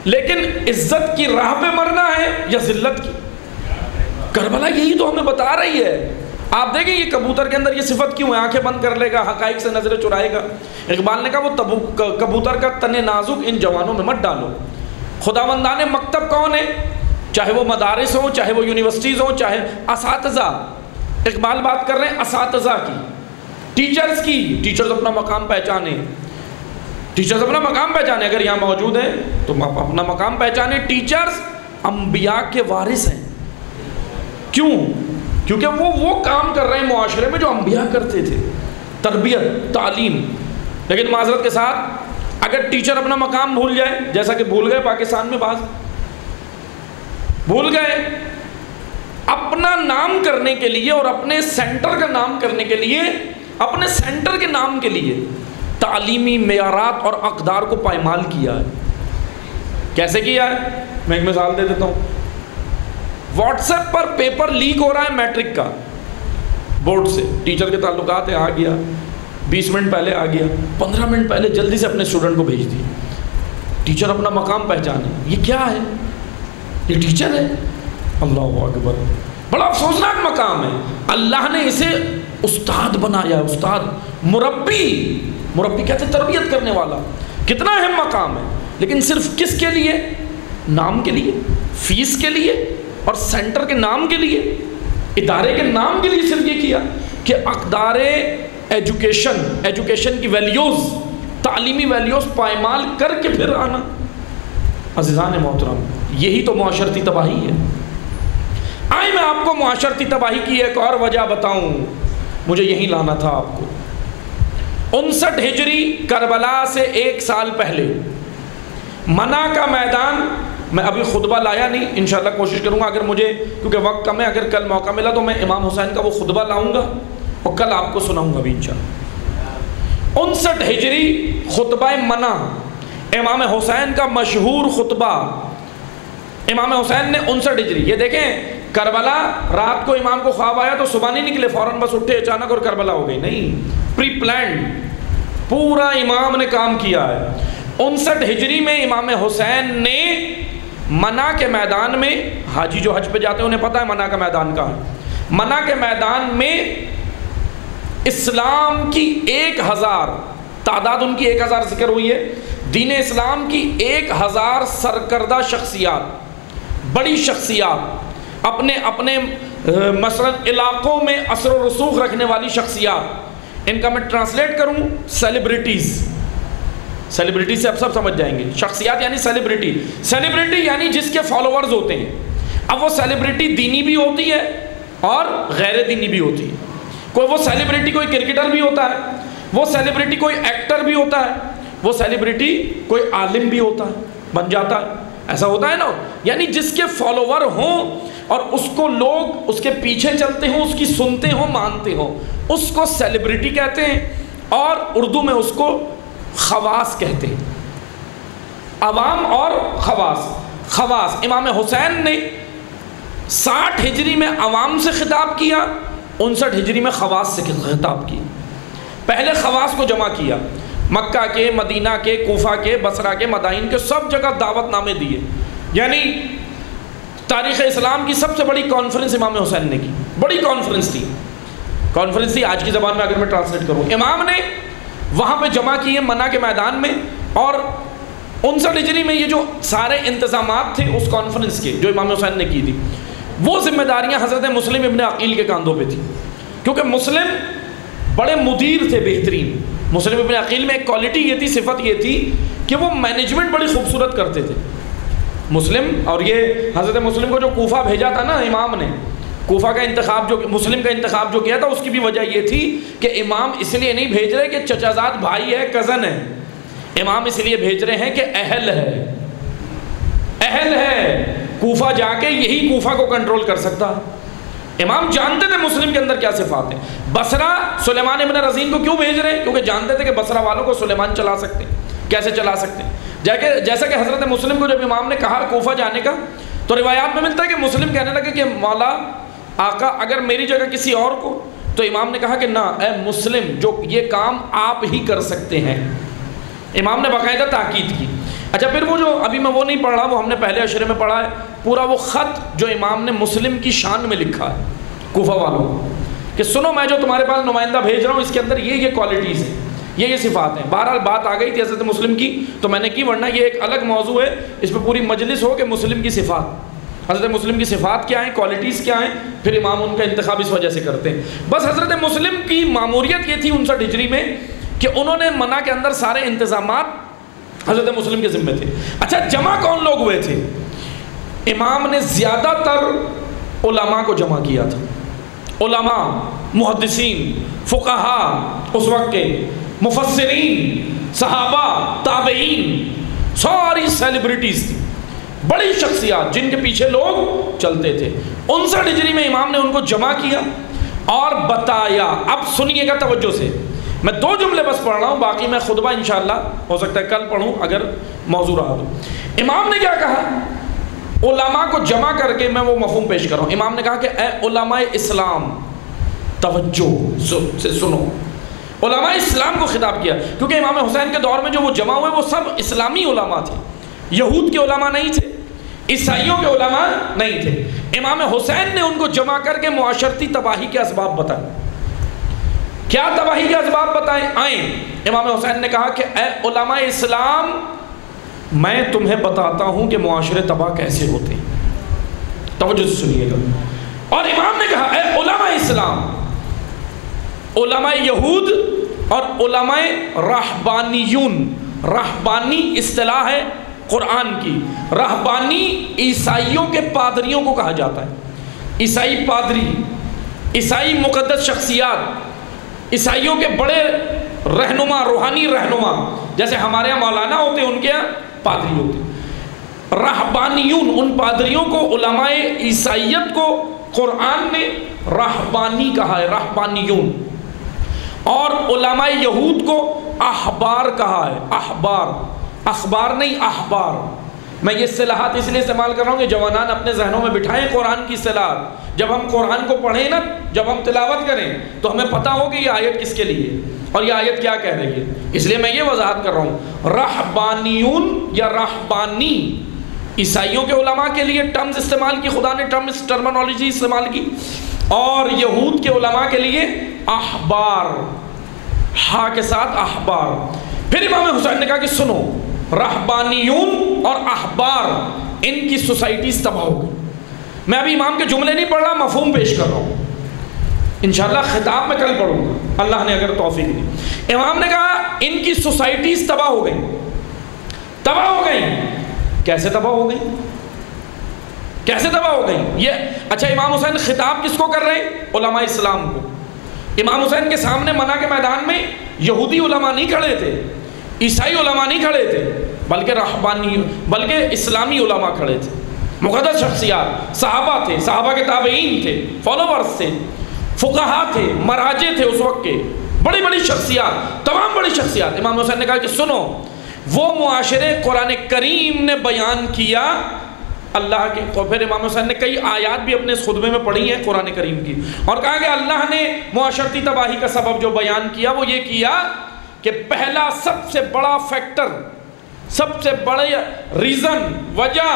لیکن عزت کی راہ پہ مرنا ہے یا ذلت کی؟ کربلا یہی تو ہمیں بتا رہی ہے۔ آپ دیکھیں یہ کبوتر کے اندر یہ صفت کیوں ہے؟ آنکھیں بند کر لے گا، حقائق سے نظریں چرائے گا۔ اقبال نے کہا وہ کبوتر کا تن نازک ان جوانوں میں مت ڈالو۔ خداوندان مکتب کون ہے؟ چاہے وہ مدارس ہوں، چاہے وہ یونیورسٹیز ہوں، چاہے اساتذہ۔ اقبال بات کر رہے ہیں اساتذہ کی، ٹیچرز کی۔ ٹیچرز اپنا مقام پہچانے، ٹیچرز اپنا مقام پہچانے، اگر یہاں موجود ہیں تو اپنا مقام پہچانے۔ ٹیچرز انبیاء کے وارث ہیں۔ کیوں؟ کیونکہ وہ کام کر رہے ہیں معاشرے میں جو انبیاء کرتے تھے، تربیت، تعلیم۔ لیکن معذرت کے ساتھ اگر ٹیچر اپنا مقام بھول جائے، جیسا کہ بھول گئے پاکستان میں بعض بھول گئے، اپنا نام کرنے کے لیے اور اپنے سینٹر کا نام کرنے کے لیے، اپنے سینٹر کے نام کے لیے تعلیمی معیارات اور اقدار کو پائمال کیا ہے۔ کیسے کیا ہے؟ میں ایک مثال دے دیتا ہوں۔ واٹس ایپ پر پیپر لیک ہو رہا ہے میٹرک کا بورڈ سے، ٹیچر کے تعلقات ہے، آ گیا 20 منٹ پہلے آ گیا، 15 منٹ پہلے جلدی سے اپنے اسٹوڈنٹ کو بھیج دیا. ٹیچر اپنا مقام پہچانے، یہ کیا ہے؟ یہ ٹیچر ہے. اللہ اکبر، بڑا افسوسناک مقام ہے. اللہ نے اسے استاد بنایا، استاد، مربی کہتے ہیں تربیت کرنے والا. کتنا اہم مقام ہے، لیکن صرف کس کے لیے؟ نام کے لیے، فیس کے لیے، اور سینٹر کے نام کے لیے، ادارے کے نام کے لیے صرف یہ کیا کہ اقدار ایجوکیشن کی ویلیوز، تعلیمی ویلیوز پائمال کر کے پھر آنا. عزیزان محترم، یہی تو معاشرتی تباہی ہے. آئے میں آپ کو معاشرتی تباہی کی ایک اور وجہ بتاؤں، مجھے یہی لانا تھا آپ کو. 59 ہجری کربلا سے 1 سال پہلے منا کا میدان، میں ابھی خطبہ لایا نہیں، انشاءاللہ کوشش کروں گا، اگر مجھے، کیونکہ وقت کم ہے، اگر کل موقع ملا تو میں امام حسین کا وہ خطبہ لاؤں گا اور کل آپ کو سناؤں گا بھی انشاءاللہ. 59 ہجری خطبہ منا، امام حسین کا مشہور خطبہ. امام حسین نے 59 ہجری، یہ دیکھیں کربلا، رات کو امام کو خواب آیا تو صبح نہیں نکلے فوراً بس اٹھے اچانک اور کربلا ہو گئی، نہیں، پری پلانڈ پورا امام نے کام کیا ہے. 59 ہجری میں امام حسین نے منا کے میدان میں، حاجی جو حج پہ جاتے ہیں انہیں پتہ ہے منا کا میدان کہاں ہے، منا کے میدان میں اسلام کی 1000 تعداد، ان کی 1000 ذکر ہوئی ہے، دین اسلام کی 1000 سرکردہ شخصیات، بڑی شخصیات، اپنے مثلا علاقوں میں اثر و رسوخ رکھنے والی شخصیات. ان کا میں ٹرانسلیٹ کروں، سیلیبریٹیز سے آپ سب سمجھ جائیں گے. شخصیات یعنی سیلیبریٹی یعنی جس کے فالوورز ہوتے ہیں. اب وہ سیلیبریٹی دینی بھی ہوتی ہے اور غیر دینی بھی ہوتی ہے. وہ سیلیبریٹی کوئی کرکٹر بھی ہوتا ہے، وہ سیلیبریٹی کوئی ایکٹر بھی ہوتا ہے، وہ سیلیبریٹی کوئی عالم بھی ہوتا ہے، بن جاتا ہے. ایسا ہوتا ہے نا، یعنی جس کے فالوور ہوں اور اس کو لوگ اس کے پیچھے چلتے ہوں، اس کی سنتے ہوں، مانتے ہوں، اس کو سیلیبریٹی کہتے ہیں. اور اردو میں اس کو خواص کہتے ہیں. عوام اور خواص. امام حسین نے 60 ہجری میں عوام سے خطاب کیا، 59 ہجری میں خواص سے خطاب کیا. پہلے خواص کو جمع کیا، مکہ کے، مدینہ کے، کوفہ کے، بصرہ کے، مدائن کے، سب جگہ دعوت نامے دیے. یعنی تاریخ اسلام کی سب سے بڑی کانفرنس امام حسین نے کی. بڑی کانفرنس تھی آج کی زبان میں اگر میں ٹرانسلیٹ کروں. امام نے وہاں پہ جمع کیے منا کے میدان میں، اور 59 ہجری میں یہ جو سارے انتظامات تھے اس کانفرنس کے جو امام حسین نے کی تھی، وہ ذمہ داریاں حضرت مسلم ابن عقیل کے کاندھوں پہ تھی. کیونکہ مسلم بڑے مدیر تھے، بہترین. مسلم ابن عقیل میں ایک کوالٹی یہ تھی، صفت یہ تھی کہ وہ مینجمنٹ بڑی خوبصورت کرتے تھے مسلم. اور یہ حضرت مسلم کو جو کوفہ بھیجا تھا نا امام نے، کوفہ کا انتخاب جو مسلم کا انتخاب جو کیا تھا، اس کی بھی وجہ یہ تھی کہ امام اس لیے نہیں بھیج رہے کہ چچا زاد بھائی ہے، کزن ہے. امام اس لیے بھیج رہے ہیں کہ اہل ہے کوفہ جا کے یہی کوفہ کو کنٹرول کر سکتا. امام جانتے تھے مسلم کے اندر کیا صفات ہیں. بصرہ سلیمان ابن رزین کو کیوں بھیج رہے ہیں؟ کیونکہ جانتے تھے کہ بصرہ والوں کو سلیمان چلا سکتے ہیں. کیسے چلا سکتے ہیں؟ جیسا کہ حضرت مسلم کو جب امام نے کہا کوفہ جانے کا، تو روایات میں ملتا ہے کہ مسلم کہنے لگے کہ مولا آقا اگر میری جگہ کسی اور کو، تو امام نے کہا کہ نہ، اے مسلم، جو یہ کام آپ ہی کر سکتے ہیں. امام نے باقاعدہ تاکید کی. اچھا، پھر وہ جو ابھی میں وہ نہیں پڑھ رہا، وہ ہم نے پہلے اشرے میں پڑھا ہے، پورا وہ خط جو امام نے مسلم کی شان میں لکھا ہے کوفہ والوں کو، کہ سنو میں جو تمہارے پاس نمائندہ بھیج رہا ہوں اس کے اندر یہ کوالٹیز ہیں، یہ صفات ہیں. بہرحال بات آ گئی تھی حضرت مسلم کی تو میں نے کی، ورنہ یہ ایک الگ موضوع ہے، اس پہ پوری مجلس ہو کہ مسلم کی صفات، حضرت مسلم کی صفات کیا ہیں، کوالٹیز کیا ہیں، پھر امام ان کا انتخاب اس وجہ سے کرتے ہیں. بس حضرت مسلم کی ماموریت یہ تھی 59 ہجری میں کہ انہوں نے منا کے اندر سارے انتظامات حضرت مسلم کے ذمہ تھے. اچھا، جمع کون لوگ ہوئے تھے؟ امام نے زیادہ تر علماء کو جمع کیا تھا. علماء، محدثین، فقہاء اس وقت کے، مفسرین، صحابہ، تابعین، ساری سیلیبریٹیز تھی، بڑی شخصیات جن کے پیچھے لوگ چلتے تھے. 59 ہجری میں امام نے ان کو جمع کیا اور بتایا. اب سنیے گا توجہ سے، میں 2 جملے بس پڑھ رہا ہوں، باقی میں خطبہ انشاءاللہ ہو سکتا ہے کل پڑھوں اگر موضوع رہا تو. امام نے کیا کہا علماء کو جمع کر کے میں وہ مفہوم پیش کر رہا ہوں. امام نے کہا کہ اے علماء اسلام توجہ سے سنو. علماء اسلام کو خطاب کیا کیونکہ امام حسین کے دور میں جو وہ جمع ہوئے وہ سب اسلامی علماء تھے. یہود کے علماء نہیں تھے, عیسائیوں کے علماء نہیں تھے. امام حسین نے ان کو جمع کر کے معاشرتی تباہی کے اسباب بتائے. کیا تباہی کے اسباب بتائیں؟ آئیں. امام حسین نے کہا کہ اے علماء اسلام میں تمہیں بتاتا ہوں کہ معاشرے تباہ کیسے ہوتے ہیں. توجہ سے سنیے گا. اور امام نے کہا اے علماء اسلام, علماء یہود اور علماء راہبانیون, راہبانی اصطلاح ہے قرآن کی. راہبانی عیسائیوں کے پادریوں کو کہا جاتا ہے. عیسائی پادری, عیسائی مقدس شخصیات, عیسائیوں کے بڑے رہنما, روحانی رہنما, جیسے ہمارے یہاں مولانا ہوتے ہیں ان کے یہاں پادری ہوتے ہیں. راہبانیون, ان پادریوں کو, علماء عیسائیت کو قرآن نے راہبانی کہا ہے, راہبانیون. اور علماء یہود کو احبار کہا ہے, احبار, اخبار نہیں احبار. میں یہ اصطلاحات اس لیے استعمال کر رہا ہوں کہ جوانان اپنے ذہنوں میں بٹھائیں قرآن کی اصطلاحات. جب ہم قرآن کو پڑھیں نا, جب ہم تلاوت کریں تو ہمیں پتہ ہو کہ یہ آیت کس کے لیے اور یہ آیت کیا کہہ رہی ہے. اس لیے میں یہ وضاحت کر رہا ہوں. راہبانیون یا راہبانی عیسائیوں کے علماء کے لیے ٹرمز استعمال کی, خدا نے ٹرمنالوجی استعمال کی. اور یہود کے علماء کے لیے احبار, ہا کے ساتھ احبار. پھر امام حسین نے کہا کہ سنو, راہبانیون اور احبار ان کی سوسائٹیز تباہ ہو گئی. میں ابھی امام کے جملے نہیں پڑھ رہا, مفہوم پیش کر رہا ہوں. انشاءاللہ خطاب میں کل پڑھوں گا اللہ نے اگر توفیق دی. امام نے کہا ان کی سوسائٹیز تباہ ہو گئی. تباہ ہو گئی کیسے تباہ ہو گئی؟ کیسے تباہ ہو گئی یہ؟ اچھا, امام حسین خطاب کس کو کر رہے ہیں؟ علماء اسلام کو. امام حسین کے سامنے منع کے میدان میں یہودی علماء نہیں کھڑے تھے, عیسائی علماء نہیں کھڑے تھے, بلکہ رہبانی, بلکہ اسلامی علماء کھڑے تھے. مقدس شخصیات, صحابہ تھے, صحابہ کے تابعین تھے, فالوورز تھے, فقہا تھے, مراجع تھے اس وقت کے, بڑی بڑی شخصیات, تمام بڑی شخصیات. امام حسین نے کہا کہ سنو, وہ معاشرے قرآن کریم نے بیان کیا اللہ کے. اور پھر امام حسین نے کئی آیات بھی اپنے اس خطبے میں پڑھی ہیں قرآن کریم کی, اور کہا کہ اللہ نے معاشرتی تباہی کا سبب جو بیان کیا وہ یہ کیا کہ پہلا سب سے بڑا فیکٹر, سب سے بڑے ریزن, وجہ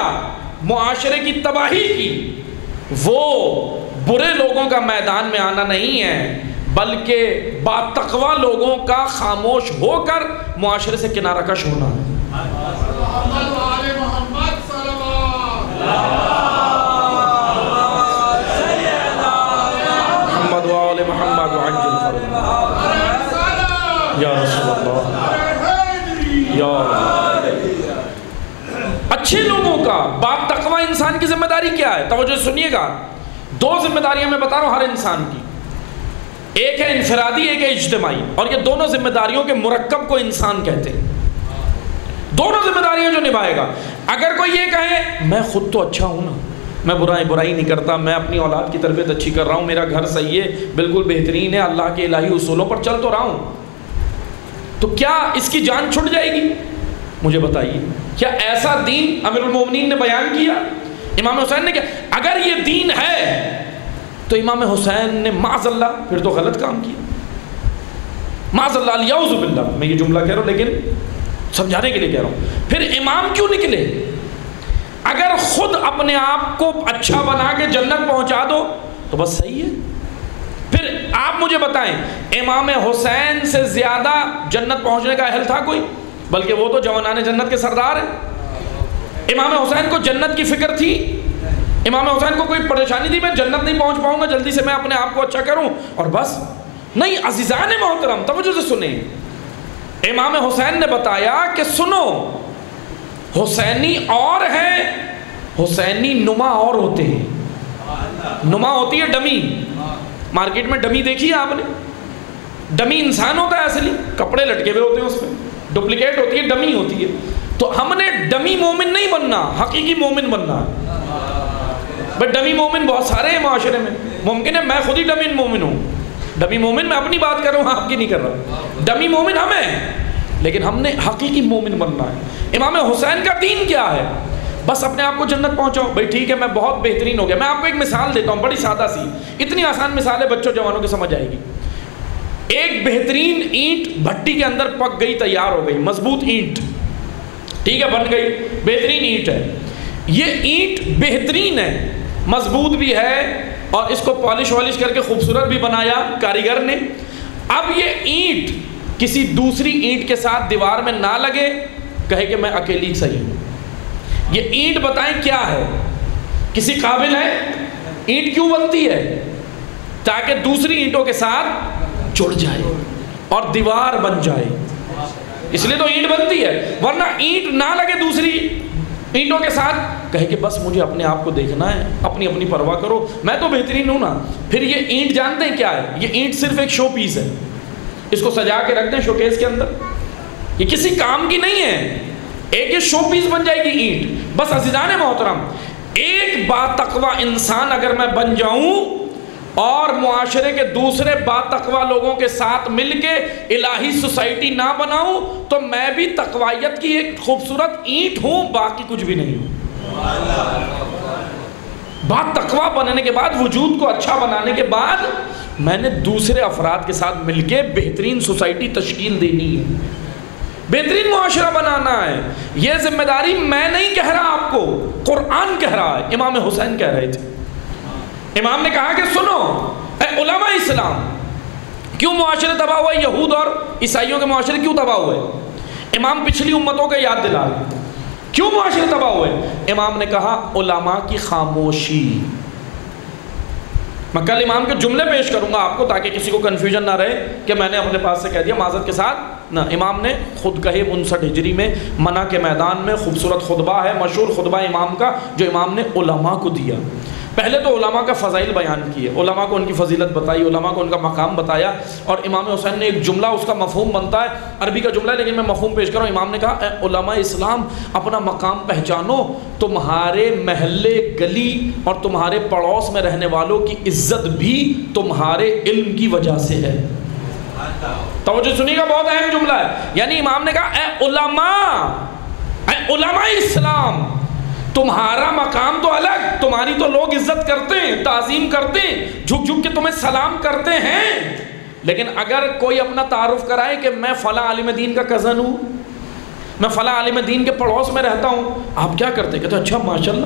معاشرے کی تباہی کی, وہ برے لوگوں کا میدان میں آنا نہیں ہے, بلکہ باتقوا لوگوں کا خاموش ہو کر معاشرے سے کنارہ کش ہونا ہے. محمد وآل محمد وعجل فرجنا یا رسول اللہ یا اچھے لوگوں کا, باتقوا انسان کی ذمہ داری کیا ہے؟ توجہ سنیے گا. دو ذمہ داریاں میں بتا رہا ہوں ہر انسان کی, ایک ہے انفرادی, ایک ہے اجتماعی, اور یہ دونوں ذمہ داریوں کے مرکب کو انسان کہتے ہیں. دونوں ذمہ داریاں جو نبھائے گا. اگر کوئی یہ کہے میں خود تو اچھا ہوں نا, میں برائی نہیں کرتا, میں اپنی اولاد کی تربیت اچھی کر رہا ہوں, میرا گھر صحیح ہے, بالکل بہترین ہے, اللہ کے الہی اصولوں پر چل تو رہا ہوں, تو کیا اس کی جان چھٹ جائے گی؟ مجھے بتائیے, کیا ایسا دین امیر المومنین نے بیان کیا؟ امام حسین نے کیا؟ اگر یہ دین ہے تو امام حسین نے معاذ اللہ پھر تو غلط کام کیا, معاذ اللہ, الیعوذ باللہ. میں یہ جملہ کہہ رہا ہوں لیکن سمجھانے کے لیے کہہ رہا ہوں. پھر امام کیوں نکلے؟ اگر خود اپنے آپ کو اچھا بنا کے جنت پہنچا دو تو بس صحیح ہے. پھر آپ مجھے بتائیں, امام حسین سے زیادہ جنت پہنچنے کا اہل تھا کوئی؟ بلکہ وہ تو جوانان جنت کے سردار ہیں. امام حسین کو جنت کی فکر تھی؟ امام حسین کو کوئی پریشانی تھی میں جنت نہیں پہنچ پاؤں گا, جلدی سے میں اپنے آپ کو اچھا کروں اور بس؟ نہیں. عزیزان محترم توجہ سے سنیں, امام حسین نے بتایا کہ سنو, حسینی اور ہیں, حسینی نما اور ہوتے ہیں. نما ہوتی ہے ڈمی, مارکیٹ میں ڈمی دیکھی ہے آپ نے؟ ڈمی انسان ہوتا ہے اصلی, کپڑے لٹکے ہوئے ہوتے ہیں اس پہ, ڈپلیکیٹ ہوتی ہے, ڈمی ہوتی ہے. تو ہم نے ڈمی مومن نہیں بننا, حقیقی مومن بننا ہے. بٹ ڈمی مومن بہت سارے ہیں معاشرے میں, ممکن ہے میں خود ہی ڈمی مومن ہوں. ڈمی مومن میں اپنی بات کر رہا ہوں, آپ کی نہیں کر رہا. ڈمی مومن ہم ہیں, لیکن ہم نے حقیقی مومن بننا ہے. امام حسین کا دین کیا ہے؟ بس اپنے آپ کو جنت پہنچاؤ. بھائی ٹھیک ہے میں بہت بہترین ہو گیا. میں آپ کو ایک مثال دیتا ہوں بڑی سادہ سی, اتنی آسان مثال ہے بچوں جوانوں کی سمجھ آئے گی. ایک بہترین اینٹ بھٹی کے اندر پک گئی, تیار ہو گئی, مضبوط اینٹ, ٹھیک ہے, بن گئی, بہترین اینٹ ہے. یہ اینٹ بہترین ہے, مضبوط بھی ہے, اور اس کو پالش والش کر کے خوبصورت بھی بنایا کاریگر نے. اب یہ اینٹ کسی دوسری اینٹ کے ساتھ دیوار میں نہ لگے, کہے کہ میں اکیلی صحیح ہوں. یہ اینٹ بتائیں کیا ہے, کسی قابل ہے؟ اینٹ کیوں بنتی ہے؟ تاکہ دوسری اینٹوں کے ساتھ جڑ جائے اور دیوار بن جائے, اس لیے تو اینٹ بنتی ہے. ورنہ اینٹ نہ لگے دوسری اینٹوں کے ساتھ, کہے کہ بس مجھے اپنے آپ کو دیکھنا ہے, اپنی اپنی پرواہ کرو, میں تو بہترین ہوں نا. پھر یہ اینٹ جانتے ہیں کیا ہے؟ یہ اینٹ صرف ایک شو پیس ہے, اس کو سجا کے رکھ دیں شوکیس کے اندر, یہ کسی کام کی نہیں ہے, ایک یہ شو پیس بن جائے گی اینٹ. بس عزیزان محترم, ایک با تقوی انسان اگر میں بن جاؤں اور معاشرے کے دوسرے با تقوی لوگوں کے ساتھ مل کے الہی سوسائٹی نہ بناؤں, تو میں بھی تقویت کی ایک خوبصورت اینٹ ہوں, باقی کچھ بھی نہیں ہوں. با تقوی بننے کے بعد, وجود کو اچھا بنانے کے بعد, میں نے دوسرے افراد کے ساتھ مل کے بہترین سوسائٹی تشکیل دینی ہے, بہترین معاشرہ بنانا ہے. یہ ذمہ داری میں نہیں کہہ رہا آپ کو, قرآن کہہ رہا ہے. امام حسین کہہ رہے تھے, امام نے کہا کہ سنو اے علماء اسلام, کیوں معاشرے تباہ ہوئے, یہود اور عیسائیوں کے معاشرے کیوں تباہ ہوئے؟ امام پچھلی امتوں کا یاد دلا رہے, کیوں معاشرے تباہ ہوئے؟ امام نے کہا علماء کی خاموشی. میں کل امام کے جملے پیش کروں گا آپ کو تاکہ کسی کو کنفیوژن نہ رہے کہ میں نے اپنے پاس سے کہہ دیا معذرت کے ساتھ. نہ, امام نے خود کہے 59 ہجری میں منع کے میدان میں خوبصورت خطبہ ہے, مشہور خطبہ امام کا, جو امام نے علماء کو دیا. پہلے تو علماء کا فضائل بیان کیے, علماء کو ان کی فضیلت بتائی, علماء کو ان کا مقام بتایا, اور امام حسین نے ایک جملہ, اس کا مفہوم بنتا ہے, عربی کا جملہ ہے لیکن میں مفہوم پیش کر رہا ہوں. امام نے کہا اے علماء اسلام, اپنا مقام پہچانو, تمہارے محلے گلی اور تمہارے پڑوس میں رہنے والوں کی عزت بھی تمہارے علم کی وجہ سے ہے. توجہ سنیے گا, بہت اہم جملہ ہے. یعنی امام نے کہا اے علماء اسلام, تمہارا مقام تو الگ, تمہاری تو لوگ عزت کرتے ہیں, تعظیم کرتے ہیں, جھک جھک کے تمہیں سلام کرتے ہیں, لیکن اگر کوئی اپنا تعارف کرائے کہ میں فلاں عالم دین کا کزن ہوں, میں فلاں عالم دین کے پڑوس میں رہتا ہوں, آپ کیا کرتے؟ کہتے اچھا ماشاءاللہ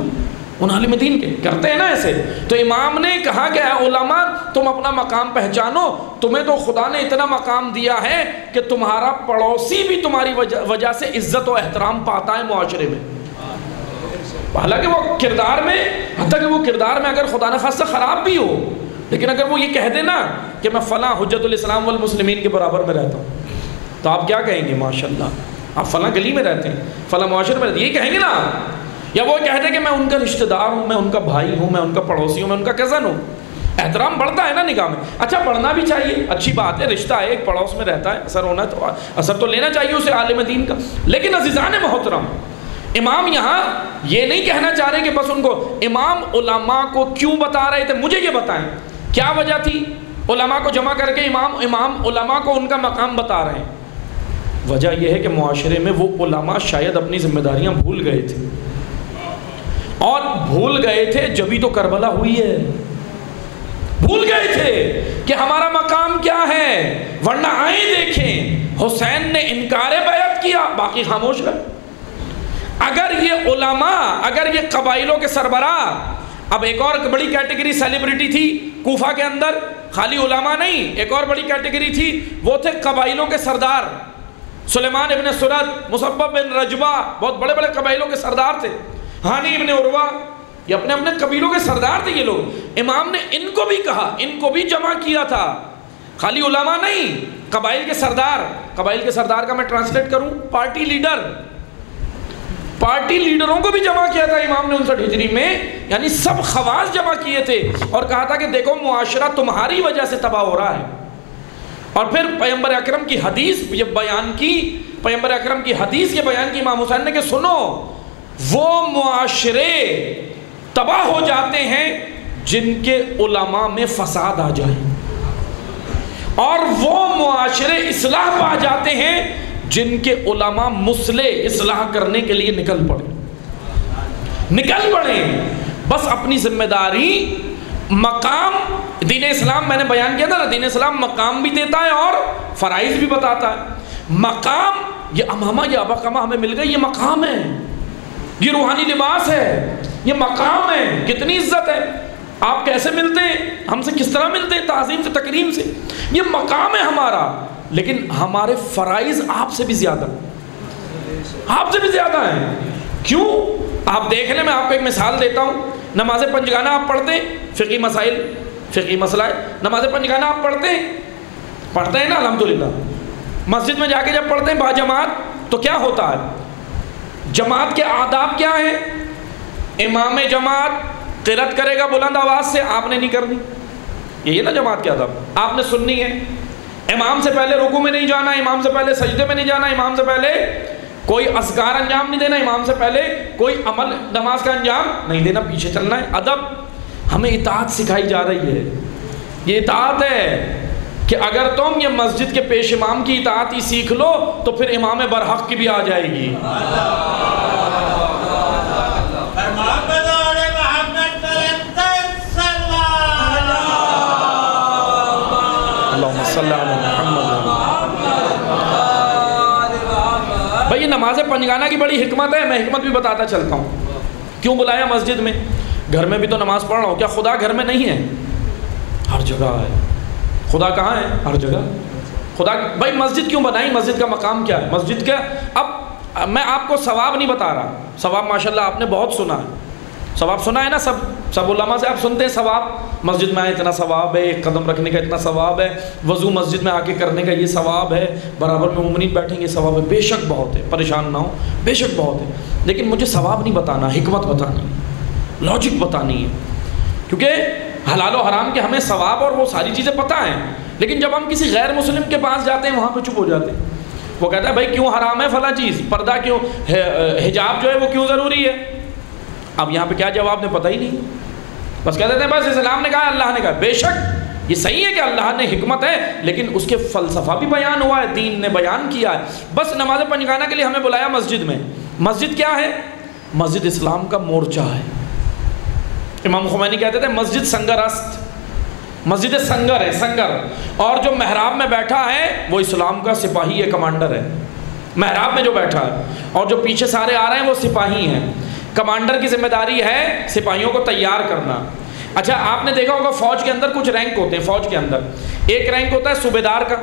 ان عالم دین کے کرتے ہیں نا ایسے. تو امام نے کہا کہ اے علماء, تم اپنا مقام پہچانو, تمہیں تو خدا نے اتنا مقام دیا ہے کہ تمہارا پڑوسی بھی تمہاری وجہ سے عزت و احترام پاتا ہے معاشرے میں. حالانکہ وہ کردار میں, حتیٰ کہ وہ کردار میں اگر خدا نخواستہ خراب بھی ہو, لیکن اگر وہ یہ کہہ دے نا کہ میں فلاں حجت الاسلام والمسلمین کے برابر میں رہتا ہوں, تو آپ کیا کہیں گے؟ ماشاءاللہ آپ فلاں گلی میں رہتے ہیں, فلاں معاشرے میں رہتے ہیں, یہ کہیں گے نا. یا وہ کہہ دے کہ میں ان کا رشتہ دار ہوں, میں ان کا بھائی ہوں, میں ان کا پڑوسی ہوں, میں ان کا کزن ہوں, احترام بڑھتا ہے نا نگاہ میں. اچھا بڑھنا بھی چاہیے, اچھی بات ہے, رشتہ ہے, ایک پڑوس میں رہتا ہے, اثر تو لینا چاہیے اسے عالم دین کا. لیکن عزیزان محترم, امام یہاں یہ نہیں کہنا چاہ رہے کہ بس ان کو, امام علماء کو کیوں بتا رہے تھے, مجھے یہ بتائیں کیا وجہ تھی علماء کو جمع کر کے امام علماء کو ان کا مقام بتا رہے ہیں؟ وجہ یہ ہے کہ معاشرے میں وہ علماء شاید اپنی ذمہ داریاں بھول گئے تھے, اور بھول گئے تھے جبھی تو کربلا ہوئی ہے. بھول گئے تھے کہ ہمارا مقام کیا ہے, ورنہ آئیں دیکھیں حسین نے انکار بیعت کیا, باقی خاموش رہے. اگر یہ علماء, اگر یہ قبائلوں کے سربراہ, اب ایک اور بڑی کیٹیگری سیلیبریٹی تھی کوفہ کے اندر, خالی علماء نہیں, ایک اور بڑی کیٹیگری تھی, وہ تھے قبائلوں کے سردار. سلیمان ابن سرد, مصبب بن رجبہ, بہت بڑے بڑے قبائلوں کے سردار تھے. ہانی ابن عروہ, یہ اپنے اپنے قبیلوں کے سردار تھے یہ لوگ. امام نے ان کو بھی کہا, ان کو بھی جمع کیا تھا, خالی علماء نہیں, قبائل کے سردار. قبائل کے سردار کا میں ٹرانسلیٹ کروں, پارٹی لیڈر, پارٹی لیڈروں کو بھی جمع کیا تھا امام نے 59 ہجری میں. یعنی سب خواص جمع کیے تھے اور کہا تھا کہ دیکھو معاشرہ تمہاری وجہ سے تباہ ہو رہا ہے. اور پھر پیغمبر اکرم کی حدیث یہ بیان کی, پیغمبر اکرم کی حدیث یہ بیان کی امام حسین نے کہ سنو, وہ معاشرے تباہ ہو جاتے ہیں جن کے علماء میں فساد آ جائے, اور وہ معاشرے اصلاح پا جاتے ہیں جن کے علماء مصلح اصلاح کرنے کے لیے نکل پڑے. نکل پڑیں. بس اپنی ذمہ داری مقام دین اسلام میں نے بیان کیا تھا نا, دین اسلام مقام بھی دیتا ہے اور فرائض بھی بتاتا ہے. مقام, یہ امامہ یہ ابقامہ ہمیں مل گئی, یہ مقام ہے, یہ روحانی لباس ہے, یہ مقام ہے. کتنی عزت ہے. آپ کیسے ملتے ہیں ہم سے, کس طرح ملتے ہیں, تعظیم سے تکریم سے. یہ مقام ہے ہمارا, لیکن ہمارے فرائض آپ سے بھی زیادہ, آپ سے بھی زیادہ ہیں. کیوں؟ آپ دیکھ لیں, میں آپ کو ایک مثال دیتا ہوں. نماز پنجگانہ آپ پڑھتے ہیں, فقہی مسائل, فقہی مسئلہ ہے, نماز پنجگانہ آپ پڑھتے ہیں نا الحمدللہ. مسجد میں جا کے جب پڑھتے ہیں باجماعت تو کیا ہوتا ہے؟ جماعت کے آداب کیا ہیں؟ امام جماعت قرات کرے گا بلند آواز سے, آپ نے نہیں کرنی. یہی ہے نا جماعت کے آداب, آپ نے سننی ہے. امام سے پہلے رکوع میں نہیں جانا, امام سے پہلے سجدے میں نہیں جانا, امام سے پہلے کوئی اذکار انجام نہیں دینا, امام سے پہلے کوئی عمل نماز کا انجام نہیں دینا, پیچھے چلنا ہے. ادب, ہمیں اطاعت سکھائی جا رہی ہے. یہ اطاعت ہے کہ اگر تم یہ مسجد کے پیش امام کی اطاعت ہی سیکھ لو تو پھر امام برحق کی بھی آ جائے گی. اللہم صلی علی محمد. بھئی یہ نماز پنجگانہ کی بڑی حکمت ہے, میں حکمت بھی بتاتا چلتا ہوں. کیوں بلایا مسجد میں؟ گھر میں بھی تو نماز پڑھ رہا ہوں. کیا خدا گھر میں نہیں ہے؟ ہر جگہ ہے. خدا کہاں ہے؟ ہر جگہ. خدا, بھائی مسجد کیوں بنائی؟ مسجد کا مقام کیا ہے؟ مسجد کا, اب میں آپ کو ثواب نہیں بتا رہا. ثواب ماشاءاللہ آپ نے بہت سنا ہے, ثواب سنا ہے نا, سب علماء سے آپ سنتے ہیں ثواب. مسجد میں آئے اتنا ثواب ہے, ایک قدم رکھنے کا اتنا ثواب ہے, وضو مسجد میں آ کے کرنے کا یہ ثواب ہے, برابر میں مومنین بیٹھیں گے ثواب ہے. بے شک بہت ہے, پریشان نہ ہو, بے شک بہت ہے. لیکن مجھے ثواب نہیں بتانا, حکمت بتانی, لاجک بتانی ہے. کیونکہ حلال و حرام کے ہمیں ثواب اور وہ ساری چیزیں پتہ ہیں, لیکن جب ہم کسی غیر مسلم کے پاس جاتے ہیں وہاں پہ چپ ہو جاتے ہیں. وہ کہتا ہے بھائی کیوں حرام ہے فلاں چیز, پردہ کیوں, حجاب جو ہے وہ کیوں ضروری ہے. اب یہاں پہ کیا جواب نے پتہ ہی نہیں, بس کہہ دیتے ہیں بس اسلام نے کہا, اللہ نے کہا. بے شک یہ صحیح ہے کہ اللہ نے حکمت ہے, لیکن اس کے فلسفہ بھی بیان ہوا ہے, دین نے بیان کیا ہے. بس نماز پنجگانہ کے لیے ہمیں بلایا مسجد میں. مسجد کیا ہے؟ مسجد اسلام کا مورچہ ہے. امام خمینی کہتے تھے مسجد سنگر است, مسجد سنگر ہے, سنگر. اور جو محراب میں بیٹھا ہے وہ اسلام کا سپاہی ہے, کمانڈر ہے. محراب میں جو بیٹھا ہے, اور جو پیچھے سارے آ رہے ہیں وہ سپاہی ہیں. کمانڈر کی ذمہ داری ہے سپاہیوں کو تیار کرنا. اچھا آپ نے دیکھا ہوگا فوج کے اندر کچھ رینک ہوتے ہیں. فوج کے اندر ایک رینک ہوتا ہے صوبیدار کا,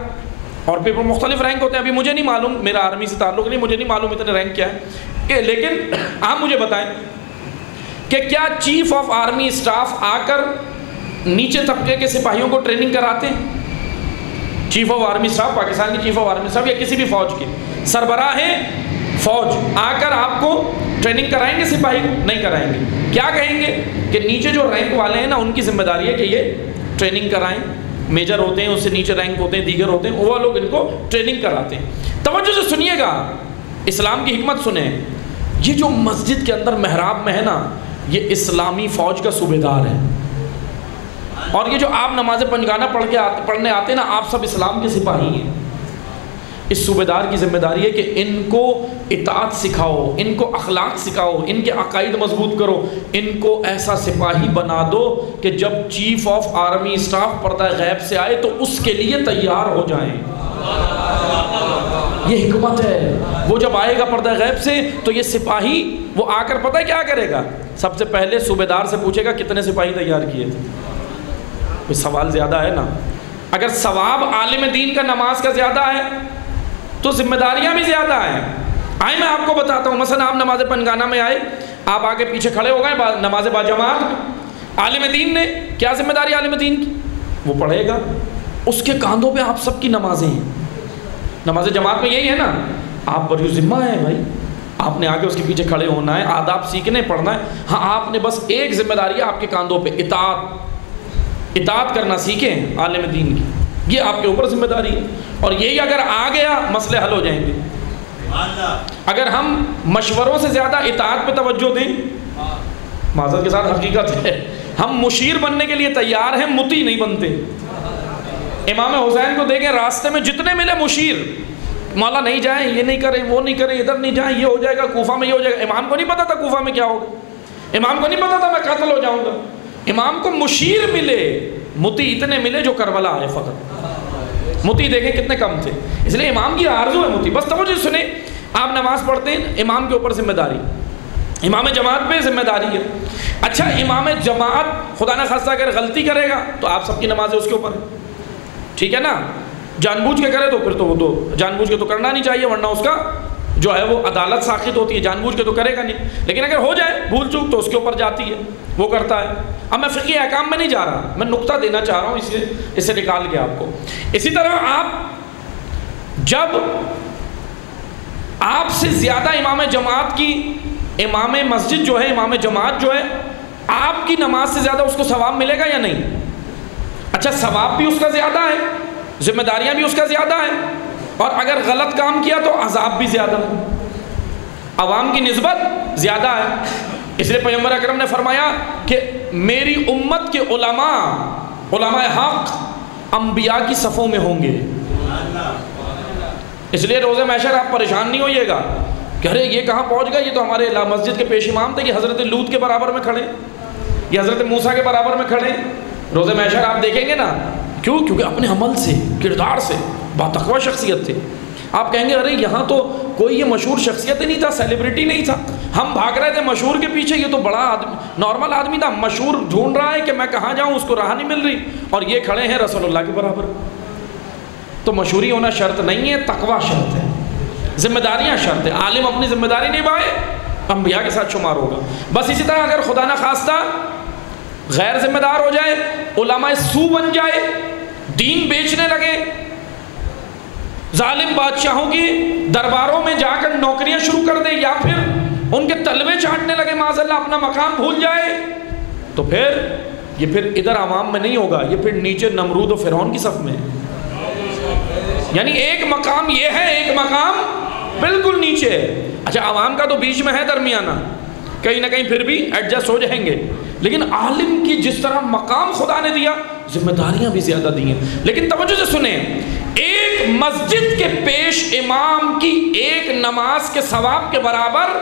اور پھر مختلف رینک ہوتے ہیں. ابھی مجھے نہیں معلوم, میرا آرمی سے تعلق نہیں, مجھے نہیں معلوم اتنے رینک کیا ہے, لیکن آپ مجھے بتائیں کہ کیا چیف آف آرمی اسٹاف آ کر نیچے طبقے کے سپاہیوں کو ٹریننگ کراتے ہیں؟ Chief of army staff, Pakistan کی چیف آف آرمی اسٹاف یا کسی بھی فوج کے سربراہ فوج آ کر آپ کو ٹریننگ کرائیں گے سپاہی کو؟ نہیں کرائیں گے. کیا کہیں گے کہ نیچے جو رینک والے ہیں نا ان کی ذمہ داری ہے کہ یہ ٹریننگ کرائیں. میجر ہوتے ہیں, اس سے نیچے رینک ہوتے ہیں, دیگر ہوتے ہیں, وہ لوگ ان کو ٹریننگ کراتے ہیں. توجہ سے سنیے گا, اسلام کی حکمت سنیں. یہ جو مسجد کے اندر محراب میں ہے نا, یہ اسلامی فوج کا صوبیدار ہے. اور یہ جو آپ نماز پنجگانہ پڑھنے آتے ہیں نا, آپ سب اسلام کے سپاہی ہیں. اس صوبیدار کی ذمہ داری ہے کہ ان کو اطاعت سکھاؤ, ان کو اخلاق سکھاؤ, ان کے عقائد مضبوط کرو, ان کو ایسا سپاہی بنا دو کہ جب چیف آف آرمی اسٹاف پردہ غیب سے آئے تو اس کے لیے تیار ہو جائیں. یہ حکمت ہے. وہ جب آئے گا پردہ غیب سے تو یہ سپاہی وہ آ کر پتہ کیا کرے گا, سب سے پہلے صوبیدار سے پوچھے گا کتنے سپاہی تیار کیے تھے. کوئی سوال زیادہ ہے نا. اگر ثواب عالم دین کا نماز کا زیادہ ہے تو ذمہ داریاں بھی زیادہ ہیں. آئے میں آپ کو بتاتا ہوں, مثلا آپ نماز پنجگانہ میں آئے, آپ آگے پیچھے کھڑے ہو گئے نماز باجماعت میں. عالم دین نے کیا ذمہ داری عالم دین کی؟ وہ پڑھے گا, اس کے کاندھوں پہ آپ سب کی نمازیں ہیں. نماز جماعت میں یہی ہے نا, آپ بری ذمہ ہے بھائی, آپ نے آگے اس کے پیچھے کھڑے ہونا ہے, آداب سیکھنے پڑھنا ہے. ہاں آپ نے بس ایک ذمہ داری ہے آپ کے کاندھوں پہ, اطاعت کرنا سیکھیں عالم دین کی, یہ آپ کے اوپر ذمہ داری ہے. اور یہی اگر آ گیا مسئلے حل ہو جائیں گے. اگر ہم مشوروں سے زیادہ اطاعت پہ توجہ دیں, معذرت کے ساتھ حقیقت ہے, ہم مشیر بننے کے لیے تیار ہیں, مطیع نہیں بنتے. امام حسین کو دیکھیں راستے میں جتنے ملے مشیر, مولا نہیں جائیں, یہ نہیں کریں, وہ نہیں کریں, ادھر نہیں جائیں, یہ ہو جائے گا, کوفہ میں یہ ہو جائے گا. امام کو نہیں پتا تھا کوفہ میں کیا ہوگا. امام کو نہیں پتا تھا میں قتل ہو جاؤں گا. امام کو مشیر ملے, متی اتنے ملے جو کربلا آئے فقط. متی دیکھیں کتنے کم تھے, اس لیے امام کی آرزو ہے متی. بس توجہ سنیں, آپ نماز پڑھتے ہیں, امام کے اوپر ذمہ داری, امام جماعت پہ ذمہ داری ہے. اچھا امام جماعت خدا نہ خواستہ اگر غلطی کرے گا تو آپ سب کی نمازیں اس کے اوپر ہے, ٹھیک ہے نا. جان بوجھ کے کرے تو پھر تو وہ تو جان بوجھ کے تو کرنا نہیں چاہیے, ورنہ اس کا جو ہے وہ عدالت ساخت ہوتی ہے. جان بوجھ کے تو کرے گا نہیں, لیکن اگر ہو جائے بھول چوک تو اس کے اوپر جاتی ہے, وہ کرتا ہے. اب میں فقہی احکام میں نہیں جا رہا, میں نقطہ دینا چاہ رہا ہوں اس سے نکال کے آپ کو. اسی طرح آپ جب آپ سے زیادہ امام جماعت کی, امام مسجد جو ہے, امام جماعت جو ہے, آپ کی نماز سے زیادہ اس کو ثواب ملے گا یا نہیں؟ اچھا ثواب بھی اس کا زیادہ ہے, ذمہ داریاں بھی اس کا زیادہ ہے, اور اگر غلط کام کیا تو عذاب بھی زیادہ ہے, عوام کی نسبت زیادہ ہے. اس لیے پیغمبر اکرم نے فرمایا کہ میری امت کے علماء حق انبیاء کی صفوں میں ہوں گے. اس لیے روزہ محشر آپ پریشان نہیں ہوئیے گا کہ ارے یہ کہاں پہنچ گیا, یہ تو ہمارے مسجد کے پیش امام تھے, یہ حضرت لوط کے برابر میں کھڑے, یہ حضرت موسیٰ کے برابر میں کھڑے. روزہ محشر آپ دیکھیں گے نا, کیوں؟ کیونکہ اپنے عمل سے, کردار سے باتقوی شخصیت تھے. آپ کہیں گے ارے یہاں تو کوئی یہ مشہور شخصیت نہیں تھا, سیلیبریٹی نہیں تھا, ہم بھاگ رہے تھے مشہور کے پیچھے, یہ تو بڑا نارمل آدمی تھا, مشہور ڈھونڈ رہا ہے کہ میں کہاں جاؤں, اس کو راہ نہیں مل رہی, اور یہ کھڑے ہیں رسول اللہ کے برابر. تو مشہوری ہونا شرط نہیں ہے, تقوی شرط ہے, ذمہ داریاں شرط ہے. عالم اپنی ذمہ داری نبھائے, انبیاء کے ساتھ شمار ہوگا. بس اسی طرح اگر خدا نہ خواستہ غیر ذمہ دار ہو جائے, علماء سو بن جائے, دین بیچنے لگے, ظالم بادشاہوں کی درباروں میں جا کر نوکریاں شروع کر دے, یا پھر ان کے تلوے چاٹنے لگے, معاذ اللہ اپنا مقام بھول جائے, تو پھر ادھر عوام میں نہیں ہوگا, یہ پھر نیچے نمرود و فرعون کی صف میں. یعنی ایک مقام یہ ہے, ایک مقام بالکل نیچے ہے. اچھا عوام کا تو بیچ میں ہے, درمیانہ, کہیں نہ کہیں پھر بھی ایڈجسٹ ہو جائیں گے. لیکن عالم کی جس طرح مقام خدا نے دیا, ذمہ داریاں بھی زیادہ دی ہیں. لیکن توجہ سے سنیں, ایک مسجد کے پیش امام کی ایک نماز کے ثواب کے برابر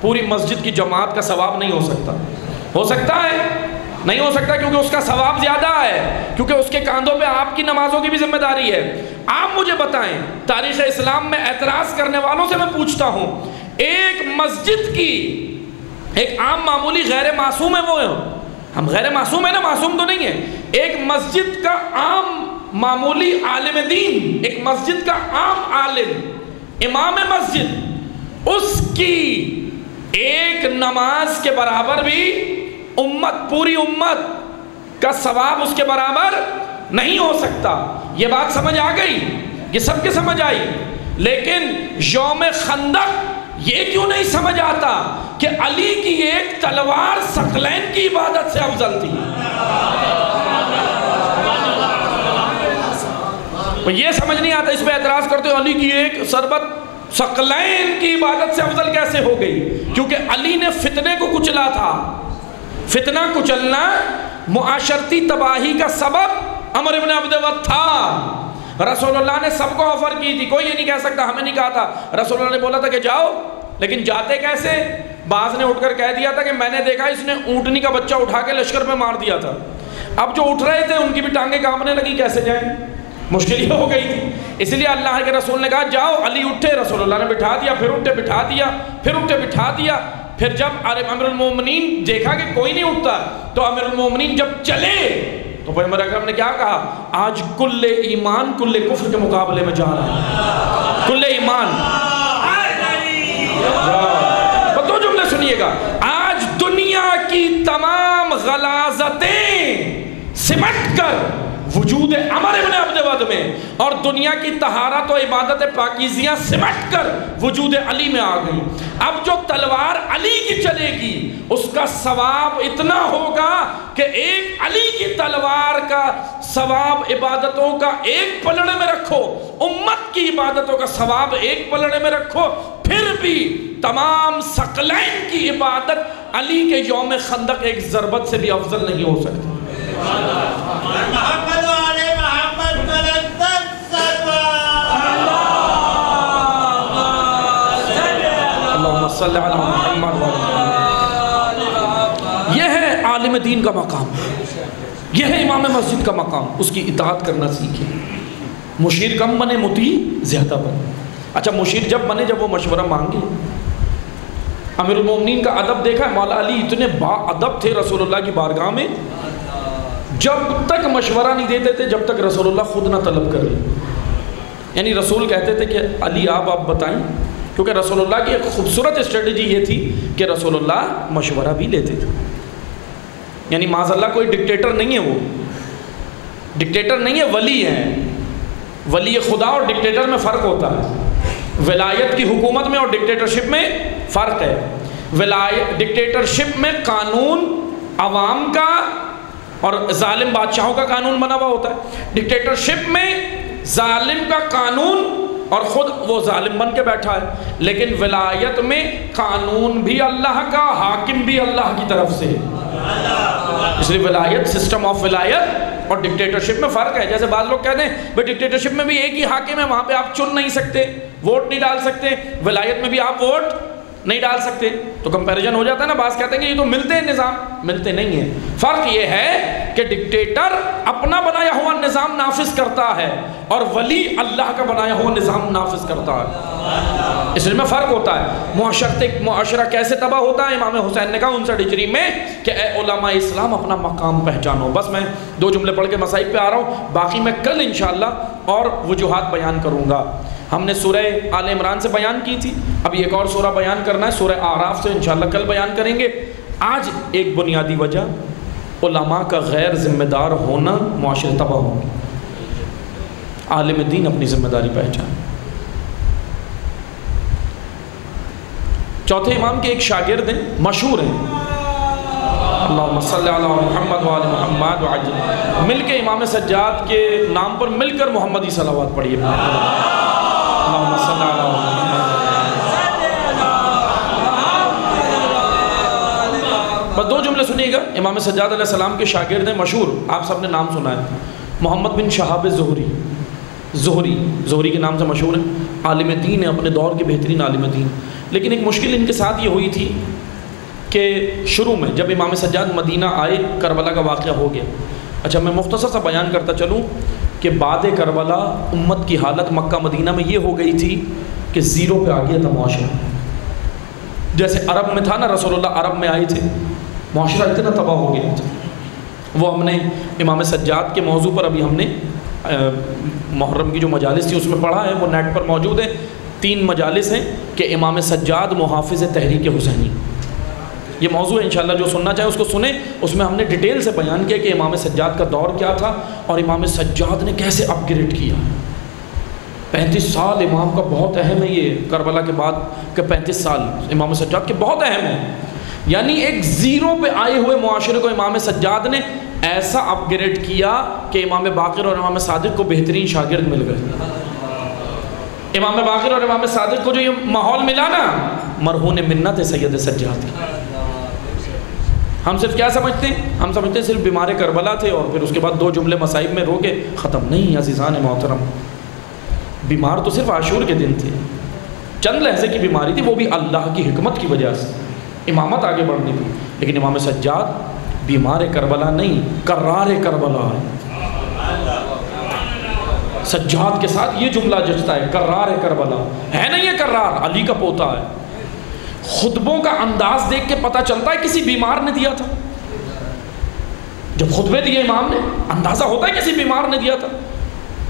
پوری مسجد کی جماعت کا ثواب نہیں ہو سکتا. ہو سکتا ہے؟ نہیں ہو سکتا, کیونکہ اس کا ثواب زیادہ ہے, کیونکہ اس کے کاندھوں پہ آپ کی نمازوں کی بھی ذمہ داری ہے. آپ مجھے بتائیں, تاریخ اسلام میں اعتراض کرنے والوں سے میں پوچھتا ہوں, ایک مسجد کی ایک عام معمولی غیر معصوم ہے, وہ ہم غیر معصوم ہیں نا, معصوم تو نہیں ہے, ایک مسجد کا عام معمولی عالم دین, ایک مسجد کا عام عالم, امام مسجد, اس کی ایک نماز کے برابر بھی امت, پوری امت کا ثواب اس کے برابر نہیں ہو سکتا. یہ بات سمجھ آ گئی, یہ سب کے سمجھ آئی. لیکن یوم خندق یہ کیوں نہیں سمجھ آتا کہ علی کی ایک تلوار ثقلین کی عبادت سے افضل تھی. یہ سمجھ نہیں آتا, اس پہ اعتراض کرتے ہو علی کی ایک سربت ثقلین کی عبادت سے افضل کیسے ہو گئی؟ کیونکہ علی نے فتنے کو کچلا تھا. فتنہ کچلنا معاشرتی تباہی کا سبب عمر ابن عبد ود تھا. رسول اللہ نے سب کو آفر کی تھی, کوئی یہ نہیں کہہ سکتا ہمیں نہیں کہا تھا. رسول اللہ نے بولا تھا کہ جاؤ, لیکن جاتے کیسے؟ بعض نے اٹھ کر کہہ دیا تھا کہ میں نے دیکھا اس نے اونٹنی کا بچہ اٹھا کے لشکر میں مار دیا تھا. اب جو اٹھ رہے تھے ان کی بھی ٹانگیں کانپنے لگی, کیسے جائیں, مشکل یہ ہو گئی تھی. اس لیے اللہ کے رسول نے کہا جاؤ. علی اٹھے, رسول اللہ نے بٹھا دیا, پھر اٹھے بٹھا دیا, پھر اٹھے بٹھا دیا. پھر جب امیر المومنین دیکھا کہ کوئی نہیں اٹھتا, تو امیر المومنین جب چلے تو پیغمبر اکرم نے کیا کہا, آج کل ایمان کل کفر کے مقابلے میں جا رہا ہے. کل ایمان, تو جملے سنیے گا, آج دنیا کی تمام غلاظتیں سمٹ کر وجود عمر ابن عبد ود میں, اور دنیا کی طہارت و عبادت پاکیزیاں سمٹ کر وجود علی میں آ گئی. اب جو تلوار علی کی چلے گی اس کا ثواب اتنا ہوگا کہ ایک علی کی تلوار کا ثواب عبادتوں کا ایک پلڑے میں رکھو, امت کی عبادتوں کا ثواب ایک پلڑے میں رکھو, پھر بھی تمام ثقلین کی عبادت علی کے یوم خندق ایک ضربت سے بھی افضل نہیں ہو سکتی. اللهم صل على محمد وعلى عالم دین کا مقام، یہ ہے امام مسجد کا مقام. اس کی اطاعت کرنا سیکھیں. مشیر کم بنے، مطیع زیادہ بنے. اچھا مشیر جب بنے جب وہ مشورہ مانگے. امیر المومنین کا ادب دیکھا ہے؟ مولا علی اتنے با ادب تھے رسول اللہ کی بارگاہ میں، جب تک مشورہ نہیں دیتے تھے جب تک رسول اللہ خود نہ طلب کر لیں. یعنی رسول کہتے تھے کہ علی آپ بتائیں، کیونکہ رسول اللہ کی ایک خوبصورت اسٹریٹجی یہ تھی کہ رسول اللہ مشورہ بھی لیتے تھے. یعنی معاذ اللہ کوئی ڈکٹیٹر نہیں ہے، وہ ڈکٹیٹر نہیں ہے، ولی ہے. ولی خدا اور ڈکٹیٹر میں فرق ہوتا ہے. ولایت کی حکومت میں اور ڈکٹیٹرشپ میں فرق ہے. ڈکٹیٹرشپ میں قانون عوام کا اور ظالم بادشاہوں کا قانون بنا ہوا ہوتا ہے. ڈکٹیٹرشپ میں ظالم کا قانون اور خود وہ ظالم بن کے بیٹھا ہے. لیکن ولایت میں قانون بھی اللہ کا، حاکم بھی اللہ کی طرف سے. اس لیے ولایت، سسٹم آف ولایت اور ڈکٹیٹرشپ میں فرق ہے. جیسے بعض لوگ کہتے ہیں بھائی ڈکٹیٹرشپ میں بھی ایک ہی حاکم ہے، وہاں پہ آپ چن نہیں سکتے، ووٹ نہیں ڈال سکتے. ولایت میں بھی آپ ووٹ نہیں ڈال سکتے. تو کمپیریزن ہو جاتا ہے نا. بعض کہتے ہیں کہ یہ تو ملتے ہیں نظام، ملتے نہیں ہیں. فرق یہ ہے کہ ڈکٹیٹر اپنا بنایا ہوا نظام نافذ کرتا ہے اور ولی اللہ کا بنایا ہوا نظام نافذ کرتا ہے. اس میں فرق ہوتا ہے. معاشرہ کیسے تباہ ہوتا ہے؟ امام حسین نے کہا 59 ہجری میں کہ اے علماء اسلام اپنا مقام پہچانو. بس میں 2 جملے پڑھ کے مسائل پہ آ رہا ہوں، باقی میں کل انشاءاللہ اور وجوہات بیان کروں گا. ہم نے سورہ آل عمران سے بیان کی تھی، اب ایک اور سورہ بیان کرنا ہے، سورہ اعراف سے انشاءاللہ کل بیان کریں گے. آج ایک بنیادی وجہ علماء کا غیر ذمہ دار ہونا معاشرے تباہ ہوں گے. عالم دین اپنی ذمہ داری پہچان. چوتھے امام کے ایک شاگرد ہیں، مشہور ہیں، اللہم صلی علی محمد وآل محمد وعجل. مل کے امام سجاد کے نام پر مل کر محمدی صلوات پڑھیے. اللہم صلی علی محمد. بس 2 جملے سنیے گا. امام سجاد علیہ السلام کے شاگرد ہیں، مشہور، آپ سب نے نام سنا ہے، محمد بن شہاب زہری کے نام سے مشہور ہیں. عالم دین ہیں، اپنے دور کے بہترین عالم دین. لیکن ایک مشکل ان کے ساتھ یہ ہوئی تھی کہ شروع میں جب امام سجاد مدینہ آئے کربلا کا واقعہ ہو گیا. اچھا میں مختصر سا بیان کرتا چلوں کہ بعد کربلا امت کی حالت مکہ مدینہ میں یہ ہو گئی تھی کہ زیرو پہ آ گیا تھا معاشرہ. جیسے عرب میں تھا نا، رسول اللہ عرب میں آئے تھے، معاشرہ اتنا تباہ ہو گیا تھا. وہ ہم نے امام سجاد کے موضوع پر ابھی ہم نے محرم کی جو مجالس تھی اس میں پڑھا ہے، وہ نیٹ پر موجود ہے. 3 مجالس ہیں کہ امام سجاد محافظ تحریک حسینی. یہ موضوع ہے، انشاءاللہ جو سننا چاہے اس کو سنیں. اس میں ہم نے ڈیٹیل سے بیان کیا کہ امام سجاد کا دور کیا تھا اور امام سجاد نے کیسے اپ گریڈ کیا. 35 سال امام کا بہت اہم ہے. یہ کربلا کے بعد کے 35 سال امام سجاد کے بہت اہم ہیں. یعنی ایک زیرو پہ آئے ہوئے معاشرے کو امام سجاد نے ایسا اپ گریڈ کیا کہ امام باقر اور امام صادق کو بہترین شاگرد مل گئے. امام باقر اور امام صادق کو جو یہ ماحول ملا نا، مرہون منت ہے سید سجاد کی. ہم صرف کیا سمجھتے ہیں؟ ہم سمجھتے ہیں صرف بیمار کربلا تھے اور پھر اس کے بعد 2 جملے مصائب میں رو کے ختم. نہیں عزیزان محترم، بیمار تو صرف عاشور کے دن تھے، چند لحظے کی بیماری تھی، وہ بھی اللہ کی حکمت کی وجہ سے امامت آگے بڑھنی تھی. لیکن امام سجاد بیمار کربلا نہیں، کرار کربلا ہے. سجاد کے ساتھ یہ جملہ جچتا ہے، کرار کربلا ہے. نہیں یہ کرار علی کا پوتا ہے. خطبوں کا انداز دیکھ کے پتہ چلتا ہے کسی بیمار نے دیا تھا. جب خطبے دیے امام نے اندازہ ہوتا ہے کسی بیمار نے دیا تھا.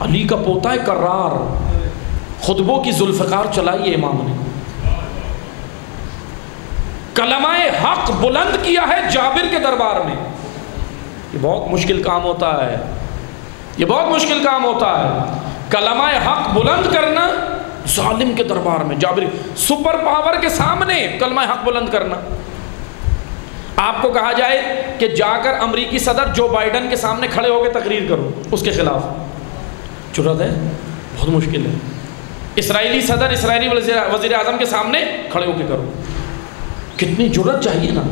علی کا پوتا ہے، کرار. خطبوں کی ذوالفقار چلائی ہے امام نے. کلمہ حق بلند کیا ہے جابر کے دربار میں. یہ بہت مشکل کام ہوتا ہے، یہ بہت مشکل کام ہوتا ہے. کلمہ حق بلند کرنا ظالم کے دربار میں، جابر سپر پاور کے سامنے کلمہ حق بلند کرنا. آپ کو کہا جائے کہ جا کر امریکی صدر جو بائیڈن کے سامنے کھڑے ہو کے تقریر کرو اس کے خلاف، جرأت ہے؟ بہت مشکل ہے. اسرائیلی صدر، اسرائیلی وزیر اعظم کے سامنے کھڑے ہو کے کرو. کتنی جرأت چاہیے نا.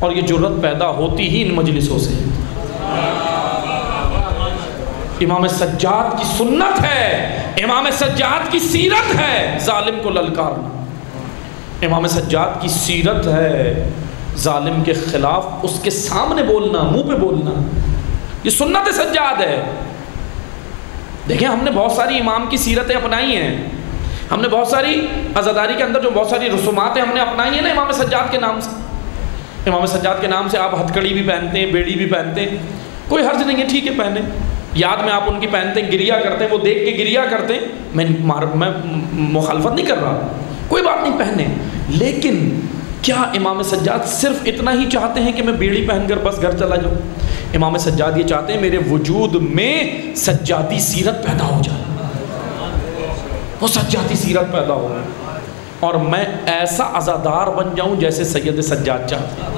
اور یہ جرأت پیدا ہوتی ہی ان مجلسوں سے. امام سجاد کی سنت ہے، امام سجاد کی سیرت ہے ظالم کو للکارنا. امام سجاد کی سیرت ہے ظالم کے خلاف اس کے سامنے بولنا، منہ پہ بولنا، یہ سنت سجاد ہے۔ دیکھیں ہم نے بہت ساری امام کی سیرتیں اپنائی ہیں، ہم نے بہت ساری عزاداری کے اندر جو بہت ساری رسومات ہیں ہم نے اپنائی ہیں نا امام سجاد کے نام سے۔ امام سجاد کے نام سے آپ ہتھکڑی بھی پہنتے ہیں، بیڑی بھی پہنتے ہیں، کوئی حرج نہیں ہے، ٹھیک ہے پہنے، یاد میں آپ ان کی پہنتے ہیں، گریا کرتے ہیں، وہ دیکھ کے گریا کرتے ہیں، میں مخالفت نہیں کر رہا، کوئی بات نہیں پہنے، لیکن کیا امام سجاد صرف اتنا ہی چاہتے ہیں کہ میں بیڑی پہن کر بس گھر چلا جاؤں؟ امام سجاد یہ چاہتے ہیں میرے وجود میں سجادی سیرت پیدا ہو جائے، وہ سجادی سیرت پیدا ہو اور میں ایسا عزادار بن جاؤں جیسے سید سجاد چاہتے ہیں۔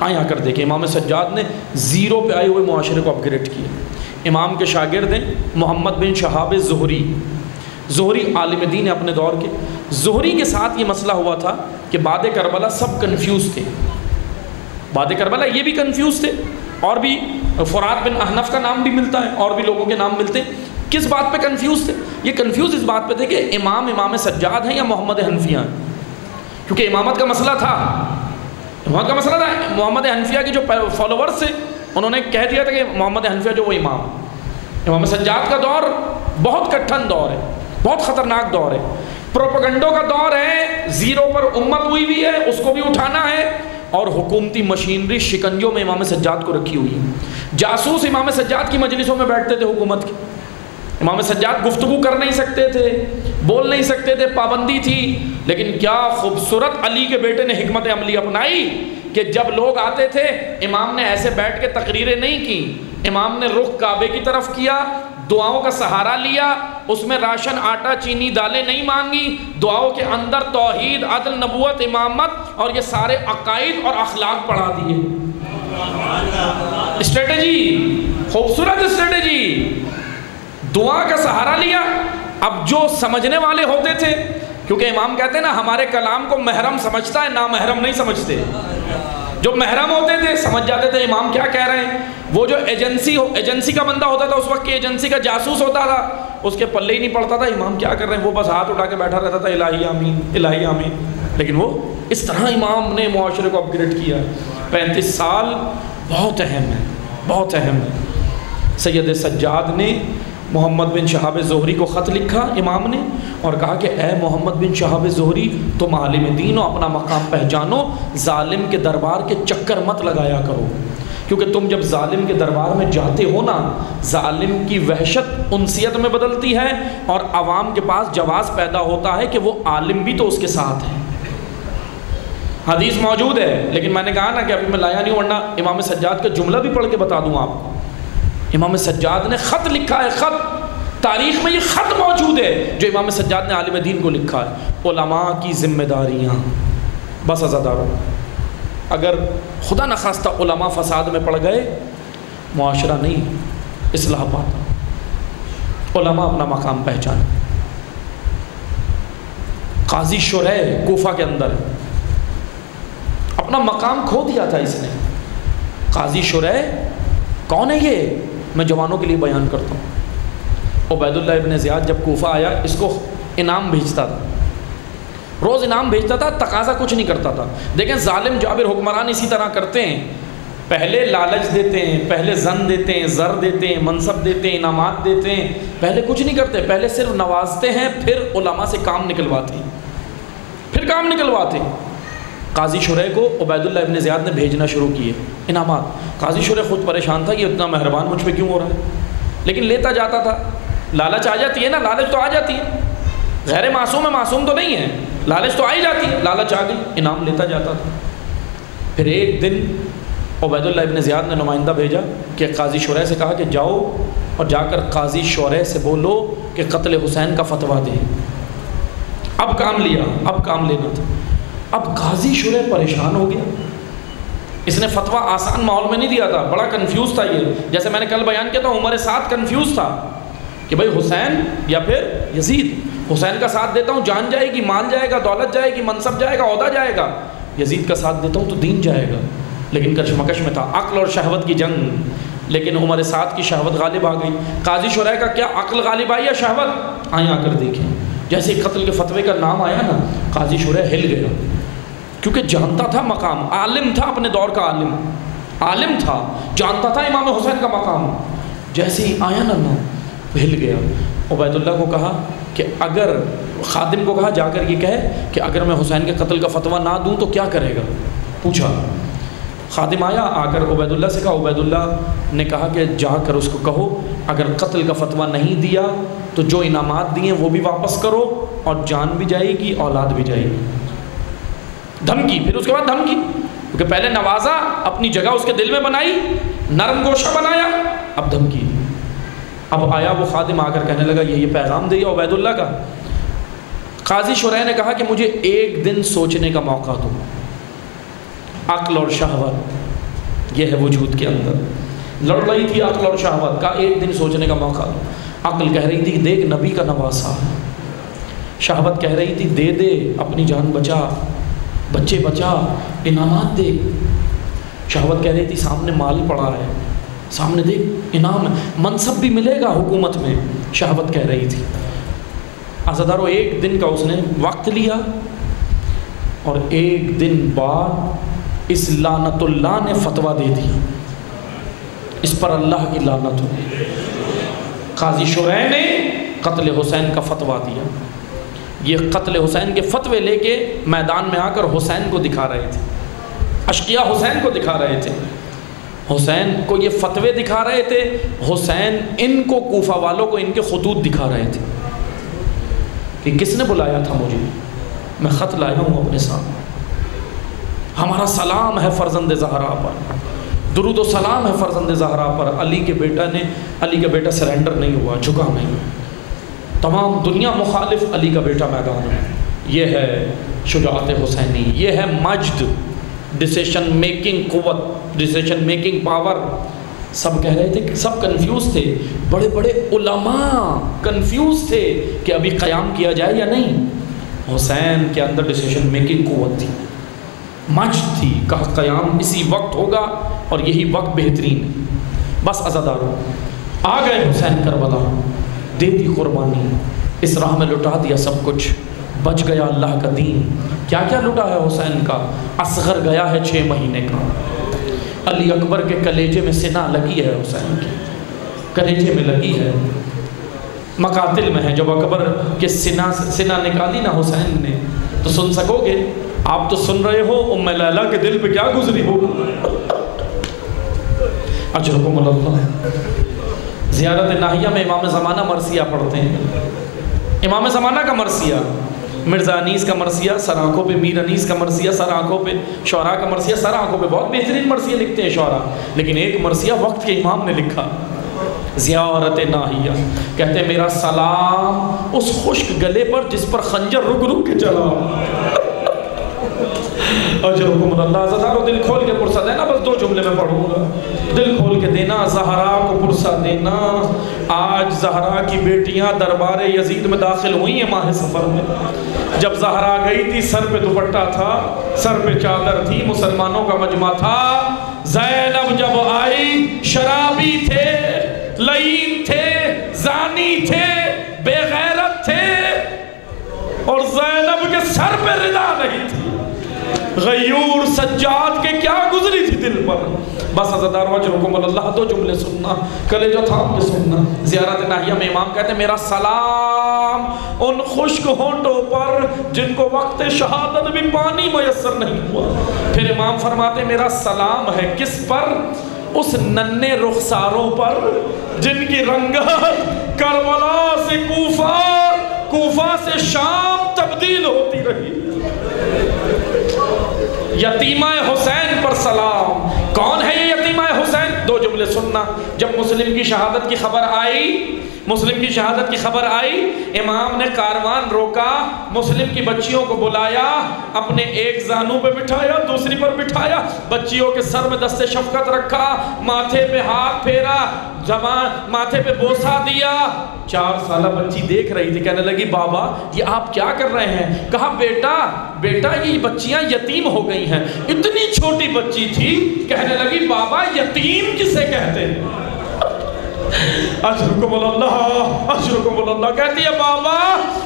آئیں آ کر دیکھیں امام سجاد نے زیرو پہ آئے ہوئے معاشرے کو اپ گریڈ کیا۔ امام کے شاگرد ہیں محمد بن شہاب زہری، زہری عالم دین ہے اپنے دور کے۔ زہری کے ساتھ یہ مسئلہ ہوا تھا کہ بعد کربلا سب کنفیوز تھے، بعد کربلا یہ بھی کنفیوز تھے، اور بھی فرات بن احنف کا نام بھی ملتا ہے، اور بھی لوگوں کے نام ملتے ہیں۔ کس بات پہ کنفیوز تھے؟ یہ کنفیوز اس بات پہ تھے کہ امام سجاد ہیں یا محمد حنفیہ ہیں، کیونکہ امامت کا مسئلہ تھا، امامت کا مسئلہ تھا۔ محمد حنفیہ کے جو فالوورز تھے انہوں نے کہہ دیا تھا کہ محمد حنفیہ جو وہ امام سجاد کا دور بہت کٹھن دور ہے، بہت خطرناک دور ہے، پروپیگنڈوں کا دور ہے، زیرو پر امت ہوئی ہے، اس کو بھی اٹھانا ہے، اور حکومتی مشینری شکنجوں میں امام سجاد کو رکھی ہوئی ہے۔ جاسوس امام سجاد کی مجلسوں میں بیٹھتے تھے حکومت کی، امام سجاد گفتگو کر نہیں سکتے تھے، بول نہیں سکتے تھے، پابندی تھی، لیکن کیا خوبصورت علی کے بیٹے نے حکمت عملی اپنائی کہ جب لوگ آتے تھے امام نے ایسے بیٹھ کے تقریریں نہیں کی، امام نے رخ کعبے کی طرف کیا، دعاؤں کا سہارا لیا، اس میں راشن آٹا چینی دالیں نہیں مانگی، دعاؤں کے اندر توحید عدل نبوت امامت اور یہ سارے عقائد اور اخلاق پڑھا دیے۔ اسٹریٹجی، خوبصورت اسٹریٹجی، دعا کا سہارا لیا۔ اب جو سمجھنے والے ہوتے تھے، کیونکہ امام کہتے ہیں نا ہمارے کلام کو محرم سمجھتا ہے، نامحرم نہیں سمجھتے، جو محرم ہوتے تھے سمجھ جاتے تھے امام کیا کہہ رہے ہیں۔ وہ جو ایجنسی کا بندہ ہوتا تھا، اس وقت کی ایجنسی کا جاسوس ہوتا تھا، اس کے پلے ہی نہیں پڑتا تھا امام کیا کر رہے ہیں، وہ بس ہاتھ اٹھا کے بیٹھا رہتا تھا الہی آمین الہی آمین۔ لیکن وہ اس طرح امام نے معاشرے کو اپ گریڈ کیا۔ 35 سال بہت اہم ہے، بہت اہم ہے۔ سید سجاد نے محمد بن شہاب زہری کو خط لکھا امام نے اور کہا کہ اے محمد بن شہاب زہری، تم عالم دین ہو، اپنا مقام پہچانو، ظالم کے دربار کے چکر مت لگایا کرو، کیونکہ تم جب ظالم کے دربار میں جاتے ہو نا، ظالم کی وحشت انسیت میں بدلتی ہے اور عوام کے پاس جواز پیدا ہوتا ہے کہ وہ عالم بھی تو اس کے ساتھ ہے۔ حدیث موجود ہے، لیکن میں نے کہا نا کہ ابھی میں لایا نہیں، ورنہ امام سجاد کا جملہ بھی پڑھ کے بتا دوں آپ کو۔ امام سجاد نے خط لکھا ہے، خط، تاریخ میں یہ خط موجود ہے جو امام سجاد نے عالم دین کو لکھا ہے۔ علماء کی ذمہ داریاں، بس عزاداروں، اگر خدا نخواستہ علماء فساد میں پڑ گئے، معاشرہ نہیں اصلاح پاتا۔ علماء اپنا مقام پہچانے۔ قاضی شریح کوفہ کے اندر اپنا مقام کھو دیا تھا اس نے۔ قاضی شریح کون ہے؟ یہ میں جوانوں کے لیے بیان کرتا ہوں۔ عبید اللہ ابن زیاد جب کوفہ آیا، اس کو انعام بھیجتا تھا، روز انعام بھیجتا تھا، تقاضا کچھ نہیں کرتا تھا۔ دیکھیں ظالم جابر حکمران اسی طرح کرتے ہیں، پہلے لالچ دیتے ہیں، پہلے زن دیتے ہیں، زر دیتے ہیں، منصب دیتے ہیں، انعامات دیتے ہیں، پہلے کچھ نہیں کرتے، پہلے صرف نوازتے ہیں، پھر علماء سے کام نکلواتے ہیں، پھر کام نکلواتے ہیں۔ قاضی شریح کو عبید اللہ ابن زیاد نے بھیجنا شروع کیے انعامات۔ قاضی شریح خود پریشان تھا کہ اتنا مہربان مجھ پہ کیوں ہو رہا ہے، لیکن لیتا جاتا تھا۔ لالچ آ جاتی ہے نا، لالچ تو آ جاتی ہے، غیر معصوم ہے، معصوم تو نہیں ہے، لالچ تو آ ہی جاتی ہے، لالچ آ گئی، انعام لیتا جاتا تھا۔ پھر ایک دن عبید اللہ ابن زیاد نے نمائندہ بھیجا کہ قاضی شریح سے کہا کہ جاؤ اور جا کر قاضی شریح سے بولو کہ قتل حسین کا فتویٰ دیں۔ اب کام لیا، اب کام لینا تھا۔ اب قاضی شریح پریشان ہو گیا، اس نے فتویٰ آسان ماحول میں نہیں دیا تھا، بڑا کنفیوز تھا یہ۔ جیسے میں نے کل بیان کیا تھا، عمر ساتھ کنفیوز تھا کہ بھائی حسین یا پھر یزید، حسین کا ساتھ دیتا ہوں جان جائے گی، مال جائے گا، دولت جائے گی، منصب جائے گا، عہدہ جائے گا، یزید کا ساتھ دیتا ہوں تو دین جائے گا۔ لیکن کشمکش میں تھا، عقل اور شہوت کی جنگ، لیکن عمر ساتھ کی شہوت غالب آ گئی۔ قاضی شریح کا کیا عقل غالب آئی یا شہوت؟ آئیں آ کر دیکھیں، جیسے قتل کے فتوے کا نام آیا نا، قاضی شریح ہل گیا، کیونکہ جانتا تھا مقام، عالم تھا، اپنے دور کا عالم تھا، جانتا تھا امام حسین کا مقام. جیسے ہی آیا نا ہل گیا. عبید اللہ کو کہا کہ اگر خادم کو کہا جا کر یہ کہے کہ اگر میں حسین کے قتل کا فتویٰ نہ دوں تو کیا کرے گا. پوچھا. خادم آیا، آ کر عبید اللہ سے کہا. عبید اللہ نے کہا کہ جا کر اس کو کہو اگر قتل کا فتویٰ نہیں دیا تو جو انعامات دیے وہ بھی واپس کرو اور جان بھی جائے گی اولاد بھی جائے گی. دھمکی. پھر اس کے بعد دھمکی، کیونکہ پہلے نوازا، اپنی جگہ اس کے دل میں بنائی، نرم گوشہ بنایا، اب دھمکی. اب آیا وہ خادم آ کر کہنے لگا یہ پیغام دیا عبید اللہ کا. قاضی شرح نے کہا کہ مجھے ایک دن سوچنے کا موقع دو. عقل اور شہوت یہ ہے وجود کے اندر، لڑ رہی تھی عقل اور شہوت کا. ایک دن سوچنے کا موقع دو. عقل کہہ رہی تھی دیکھ نبی کا نواسا، شہوت کہہ رہی تھی دے دے اپنی جان بچا، بچے بچا، انعامات دے. شہوت کہہ رہی تھی سامنے مال پڑا ہے، سامنے دیکھ انعام ہے، منصب بھی ملے گا حکومت میں. شہوت کہہ رہی تھی. عزادارو ایک دن کا اس نے وقت لیا اور ایک دن بعد اس لعنت اللہ نے فتویٰ دے دیا، اس پر اللہ کی لعنت ہو. قاضی شرح نے قتل حسین کا فتویٰ دیا. یہ قتل حسین کے فتوے لے کے میدان میں آ کر حسین کو دکھا رہے تھے، اشقیاء حسین کو دکھا رہے تھے، حسین کو یہ فتوے دکھا رہے تھے. حسین ان کو کوفہ والوں کو ان کے خطوط دکھا رہے تھے کہ کس نے بلایا تھا مجھے، میں خط لایا ہوں اپنے سامنے. ہمارا سلام ہے فرزند زہرا پر، درود و سلام ہے فرزند زہرا پر. علی کا بیٹا سرنڈر نہیں ہوا، جھکا نہیں. تمام دنیا مخالف، علی کا بیٹا میدان ہے. یہ ہے شجاعت حسینی، یہ ہے مجد، ڈیسیشن میکنگ قوت، ڈیسیشن میکنگ پاور. سب کہہ رہے تھے کہ سب کنفیوز تھے، بڑے بڑے علماء کنفیوز تھے کہ ابھی قیام کیا جائے یا نہیں. حسین کے اندر ڈیسیشن میکنگ قوت تھی، مجد تھی، کہا قیام اسی وقت ہوگا اور یہی وقت بہترین ہے. بس عزادارو آ گئے حسین کربلا، دے دی قربانی، اس راہ میں لٹا دیا سب کچھ، بچ گیا اللہ کا دین. کیا کیا لٹا ہے حسین کا؟ اصغر گیا ہے 6 مہینے کا. علی اکبر کے کلیجے میں سنا لگی ہے، حسین کی کلیجے میں لگی ہے، مقاتل میں ہے. جب اکبر کے سنا نکالی نا حسین نے تو سن سکو گے. آپ تو سن رہے ہو ام لیلہ کے دل پہ کیا گزری ہو. اجرکم اللہ. زیارت ناہیہ میں امام زمانہ مرثیہ پڑھتے ہیں. امام زمانہ کا مرثیہ، مرزا انیس کا مرثیہ سر آنکھوں پہ، میر انیس کا مرثیہ سر آنکھوں پہ، شعراء کا مرثیہ سر آنکھوں پہ. بہت بہترین مرثیہ لکھتے ہیں شعراء، لیکن ایک مرثیہ وقت کے امام نے لکھا، زیارت ناہیہ. کہتے ہیں میرا سلام اس خشک گلے پر جس پر خنجر رک رک کے چلا. اجرکم اللہ. عزادارو دل کھول کے پرسہ دینا، بس 2 جملے میں پڑھوں گا. دل کھول کے دینا، زہرا کو پرسہ دینا. آج زہرا کی بیٹیاں دربار یزید میں داخل ہوئی ہیں ماہ سفر میں. جب زہرا گئی تھی سر پہ دوپٹہ تھا، سر پہ چادر تھی، مسلمانوں کا مجمع تھا. زینب جب آئی شرابی تھے، لعین تھے، زانی تھے، بے غیرت تھے، اور زینب کے سر پہ ردا نہیں تھی. غیور سجاد کے کیا گزری تھی دل پر. بس عزادارو اجرکم اللہ. 2 جملے سننا، کلیجہ تھام کے سننا. زیارت ناہیہ میں امام کہتے ہیں میرا سلام ان خشک ہونٹوں پر جن کو وقت شہادت بھی پانی میسر نہیں ہوا. پھر امام فرماتے میرا سلام ہے کس پر؟ اس ننھے رخساروں پر جن کی رنگت کربلا سے کوفہ، کوفہ سے شام تبدیل ہوتی رہی. یتیمہ حسین پر سلام. کون ہے یہ یتیمہ حسین؟ 2 جملے سننا. جب مسلم کی شہادت کی خبر آئی، امام نے کاروان روکا، مسلم کی بچیوں کو بلایا، اپنے ایک زانو پہ بٹھایا، دوسری پر بٹھایا، بچیوں کے سر میں دست شفقت رکھا، ماتھے پہ ہاتھ پھیرا، ماتھے پہ بوسہ دیا. 4 سالہ بچی دیکھ رہی تھی، کہنے لگی بابا یہ آپ کیا کر رہے ہیں؟ کہا بیٹا یہ بچیاں یتیم ہو گئی ہیں. اتنی چھوٹی بچی تھی، کہنے لگی بابا یتیم کسے کہتے ہیں؟ اجرکم اللہ. کہتی ہے بابا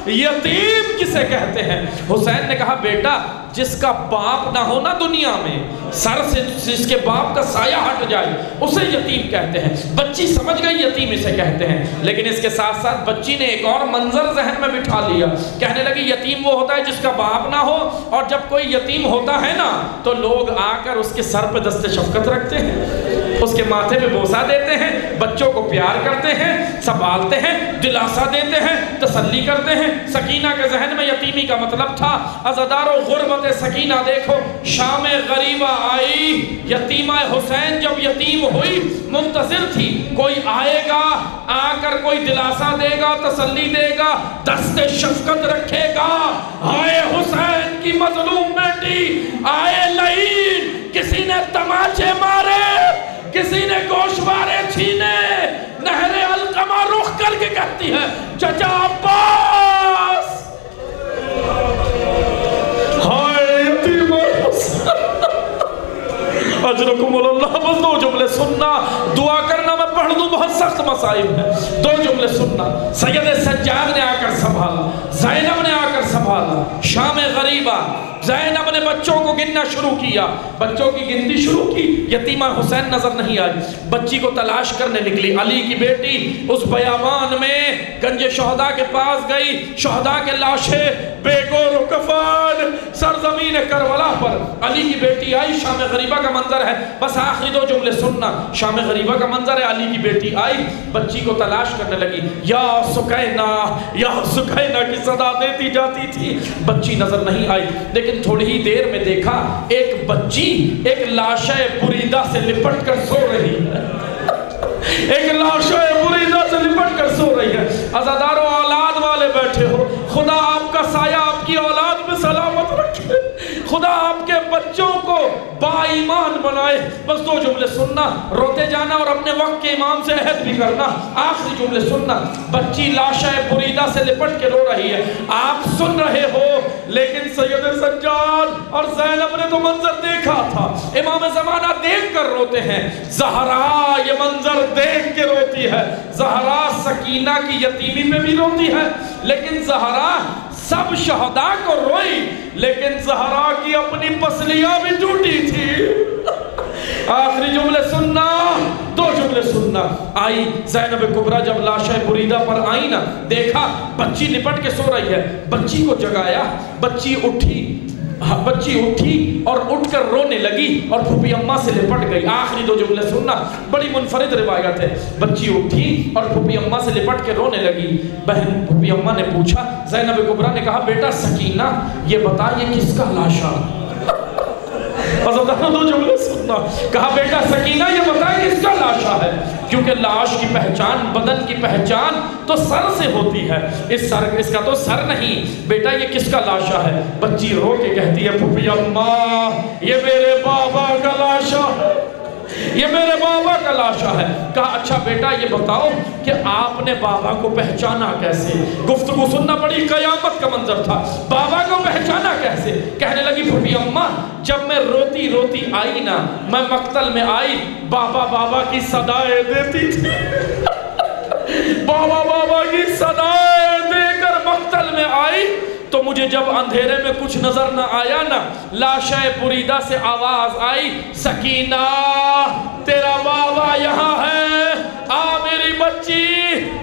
یتیم کسے کہتے ہیں؟ حسین نے کہا بیٹا جس کا باپ نہ ہو نا دنیا میں، سر سے جس کے باپ کا سایہ ہٹ جائے اسے یتیم کہتے ہیں۔ بچی سمجھ گئی یتیم اسے کہتے ہیں، لیکن اس کے ساتھ ساتھ بچی نے ایک اور منظر ذہن میں بٹھا لیا، کہنے لگی یتیم وہ ہوتا ہے جس کا باپ نہ ہو، اور جب کوئی یتیم ہوتا ہے نا تو لوگ آ کر اس کے سر پہ دست شفقت رکھتے ہیں، اس کے ماتھے پہ بوسہ دیتے ہیں، بچوں کو پیار کرتے ہیں، سنبھالتے ہیں، دلاسا دیتے ہیں، تسلی کرتے ہیں۔ سکینہ کے ذہن میں یتیمی کا مطلب تھا۔ عزادارو غربت سکینہ دیکھو، شام غریبہ آئی، یتیمہ حسین جب یتیم ہوئی منتظر تھی کوئی آئے گا، آ کر کوئی دلاسا دے گا، تسلی دے گا، دست شفقت رکھے گا۔ آئے حسین کی مظلوم بیٹی، آئے لعین، کسی نے تماچے مارے، کسی نے گوشوارے چھینے، نہر علقمہ رخ کر کے کہتی ہے چچا عباس، اجرکم اللہ۔ بس دو جملے سننا، دعا کرنا میں پڑھ دوں، بہت سخت مسائل ہیں، دو جملے سننا۔ سید سجاد نے آ کر سنبھالا، زینب نے آ کر سنبھالا، شام غریبہ، زینب نے بچوں کو گننا شروع کیا، بچوں کی گنتی شروع کی، یتیمہ حسین نظر نہیں آئی، بچی کو تلاش کرنے نکلی۔ علی کی بیٹی اس بیابان میں گنج شہداء کے پاس گئی، شہداء کے لاشیں بے گور و کفن سرزمین کربلا پر، علی کی بیٹی آئی، شام غریبہ کا منظر ہے، بس آخری دو جملے سننا، شام غریبہ کا منظر ہے، علی کی بیٹی آئی، بچی کو تلاش کرنے لگی، یا سکینہ یا سکینہ کی صدا دیتی جاتی تھی، بچی نظر نہیں آئی، لیکن تھوڑی ہی دیر میں دیکھا ایک بچی ایک لاشہ بریدہ سے لپٹ کر سو رہی ہے، ایک لاشہ بریدہ سے لپٹ کر سو رہی ہے۔ عزادارو اولاد والے بیٹھے ہو، خدا آپ کا سایہ آپ کی اولاد میں سلامت رکھے، خدا آپ کے بچوں کو با ایمان بنائے۔ بس دو جملے سننا، روتے جانا اور اپنے وقت کے امام سے عہد بھی کرنا۔ آخری جملے سننا، بچی لاشہ بریدہ سے لپٹ کے رو رہی ہے، آپ سن رہے ہو، لیکن سید سجاد اور زینب نے تو منظر دیکھا تھا، امام زمانہ دیکھ کر روتے ہیں، زہرا یہ منظر دیکھ کے روتی ہے، زہرا سکینہ کی یتیمی میں بھی روتی ہے، لیکن زہرا سب شہداء کو روئی، لیکن زہرا کی اپنی پسلیاں بھی ٹوٹی تھی۔ آخری جملے سننا، دو جملے سننا۔ آئی زینب کبریٰ جب لاشہ بریدہ پر آئی نا، دیکھا بچی لپٹ کے سو رہی ہے، بچی کو جگایا، بچی اٹھی اور اٹھ کر رونے لگی اور پھوپھی اماں سے لپٹ گئی۔ آخری دو جملے سننا، بڑی منفرد روایت ہے، بچی اٹھی اور پھوپھی اماں سے لپٹ کے رونے لگی۔ بہن پھوپھی اماں نے پوچھا، زینب کبریٰ نے کہا بیٹا سکینہ یہ بتا یہ کس کا لاشا؟ دو جملے سننا، کہا بیٹا سکینہ یہ بتا کس کا لاشا ہے؟ کیونکہ لاش کی پہچان، بدن کی پہچان تو سر سے ہوتی ہے، اس کا تو سر نہیں، بیٹا یہ کس کا لاشا ہے؟ بچی رو کے کہتی ہے پھوپھی اماں یہ میرے بابا کا لاشا ہے، یہ میرے بابا کا لاشا ہے۔ کہا اچھا بیٹا یہ بتاؤ کہ آپ نے بابا کو پہچانا کیسے؟ گفتگو سننا بڑی قیامت کا منظر تھا، بابا کو پہچانا کیسے؟ کہنے لگی پھوپھی اماں جب میں روتی روتی آئی نا، میں مقتل میں آئی، بابا بابا کی صدائے دیتی تھی، بابا بابا کی صدائے دے کر مقتل میں آئی، تو مجھے جب اندھیرے میں کچھ نظر نہ آیا نا، لاشہ بریدہ سے آواز آئی سکینہ تیرا بابا یہاں ہے، آ میری بچی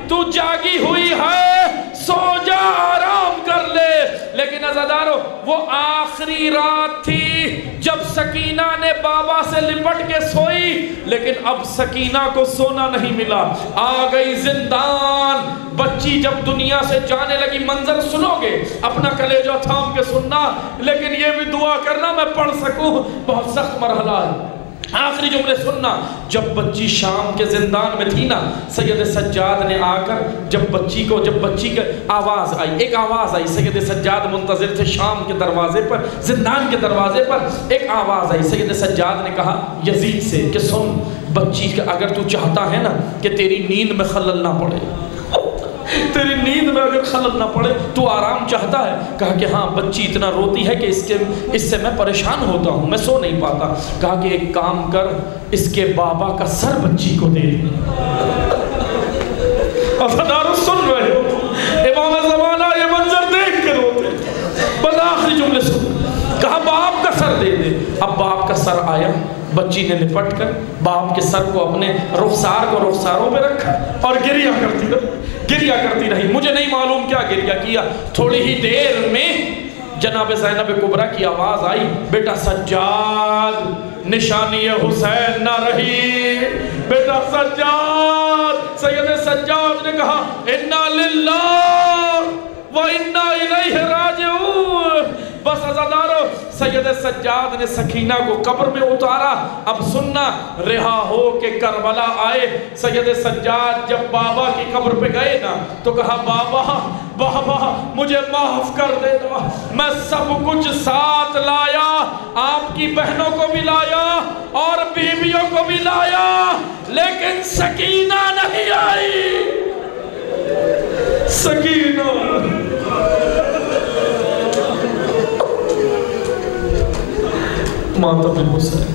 تو جاگی ہوئی ہے، سو جا آرام کر لے۔ لیکن عزادارو وہ آخری رات تھی جب سکینہ نے بابا سے لپٹ کے سوئی، لیکن اب سکینہ کو سونا نہیں ملا، آ گئی زندان۔ بچی جب دنیا سے جانے لگی، منظر سنو گے اپنا کلیجہ تھام کے سننا، لیکن یہ بھی دعا کرنا میں پڑھ سکوں، بہت سخت مرحلہ ہے۔ آخری جملے سننا، جب بچی شام کے زندان میں تھی نا، سید سجاد نے آ کر جب بچی کے آواز آئی، ایک آواز آئی، سید سجاد منتظر تھے شام کے دروازے پر، زندان کے دروازے پر ایک آواز آئی، سید سجاد نے کہا یزید سے کہ سن بچی اگر تو چاہتا ہے نا کہ تیری نیند میں خلل نہ پڑے، تیری نیند میں اگر خلل نہ پڑے تو آرام چاہتا ہے؟ کہا کہ ہاں بچی اتنا روتی ہے کہ اس سے میں پریشان ہوتا ہوں، میں سو نہیں پاتا۔ کہا کہ ایک کام کر، اس کے بابا کا سر بچی کو دے دے۔ افادار سن رہے ہو، امام زمانہ یہ منظر سر دے دے۔ اب باپ کا سر آیا، بچی نے لپٹ کر باپ کے سر کو اپنے رخسار کو رخساروں پہ رکھا اور گریہ کرتی رہی۔ مجھے نہیں معلوم کیا گریہ کیا۔ تھوڑی ہی دیر میں جناب زینب کبریٰ کی آواز آئی، بیٹا سجاد نشانی حسین نہ رہی، بیٹا سجاد۔ سید سجاد نے کہا انا للہ و انا الیہ راجعون۔ بس عزادارو، سید سجاد نے سکینہ کو قبر میں اتارا۔ اب سننا، رہا ہو کہ کربلا آئے۔ سید سجاد جب بابا کی قبر پہ گئے نا تو کہا بابا مجھے معاف کر دینا، میں سب کچھ ساتھ لایا، آپ کی بہنوں کو بھی لایا اور بیویوں کو بھی لایا، لیکن سکینہ نہیں آئی۔ سکینہ ماتم حسین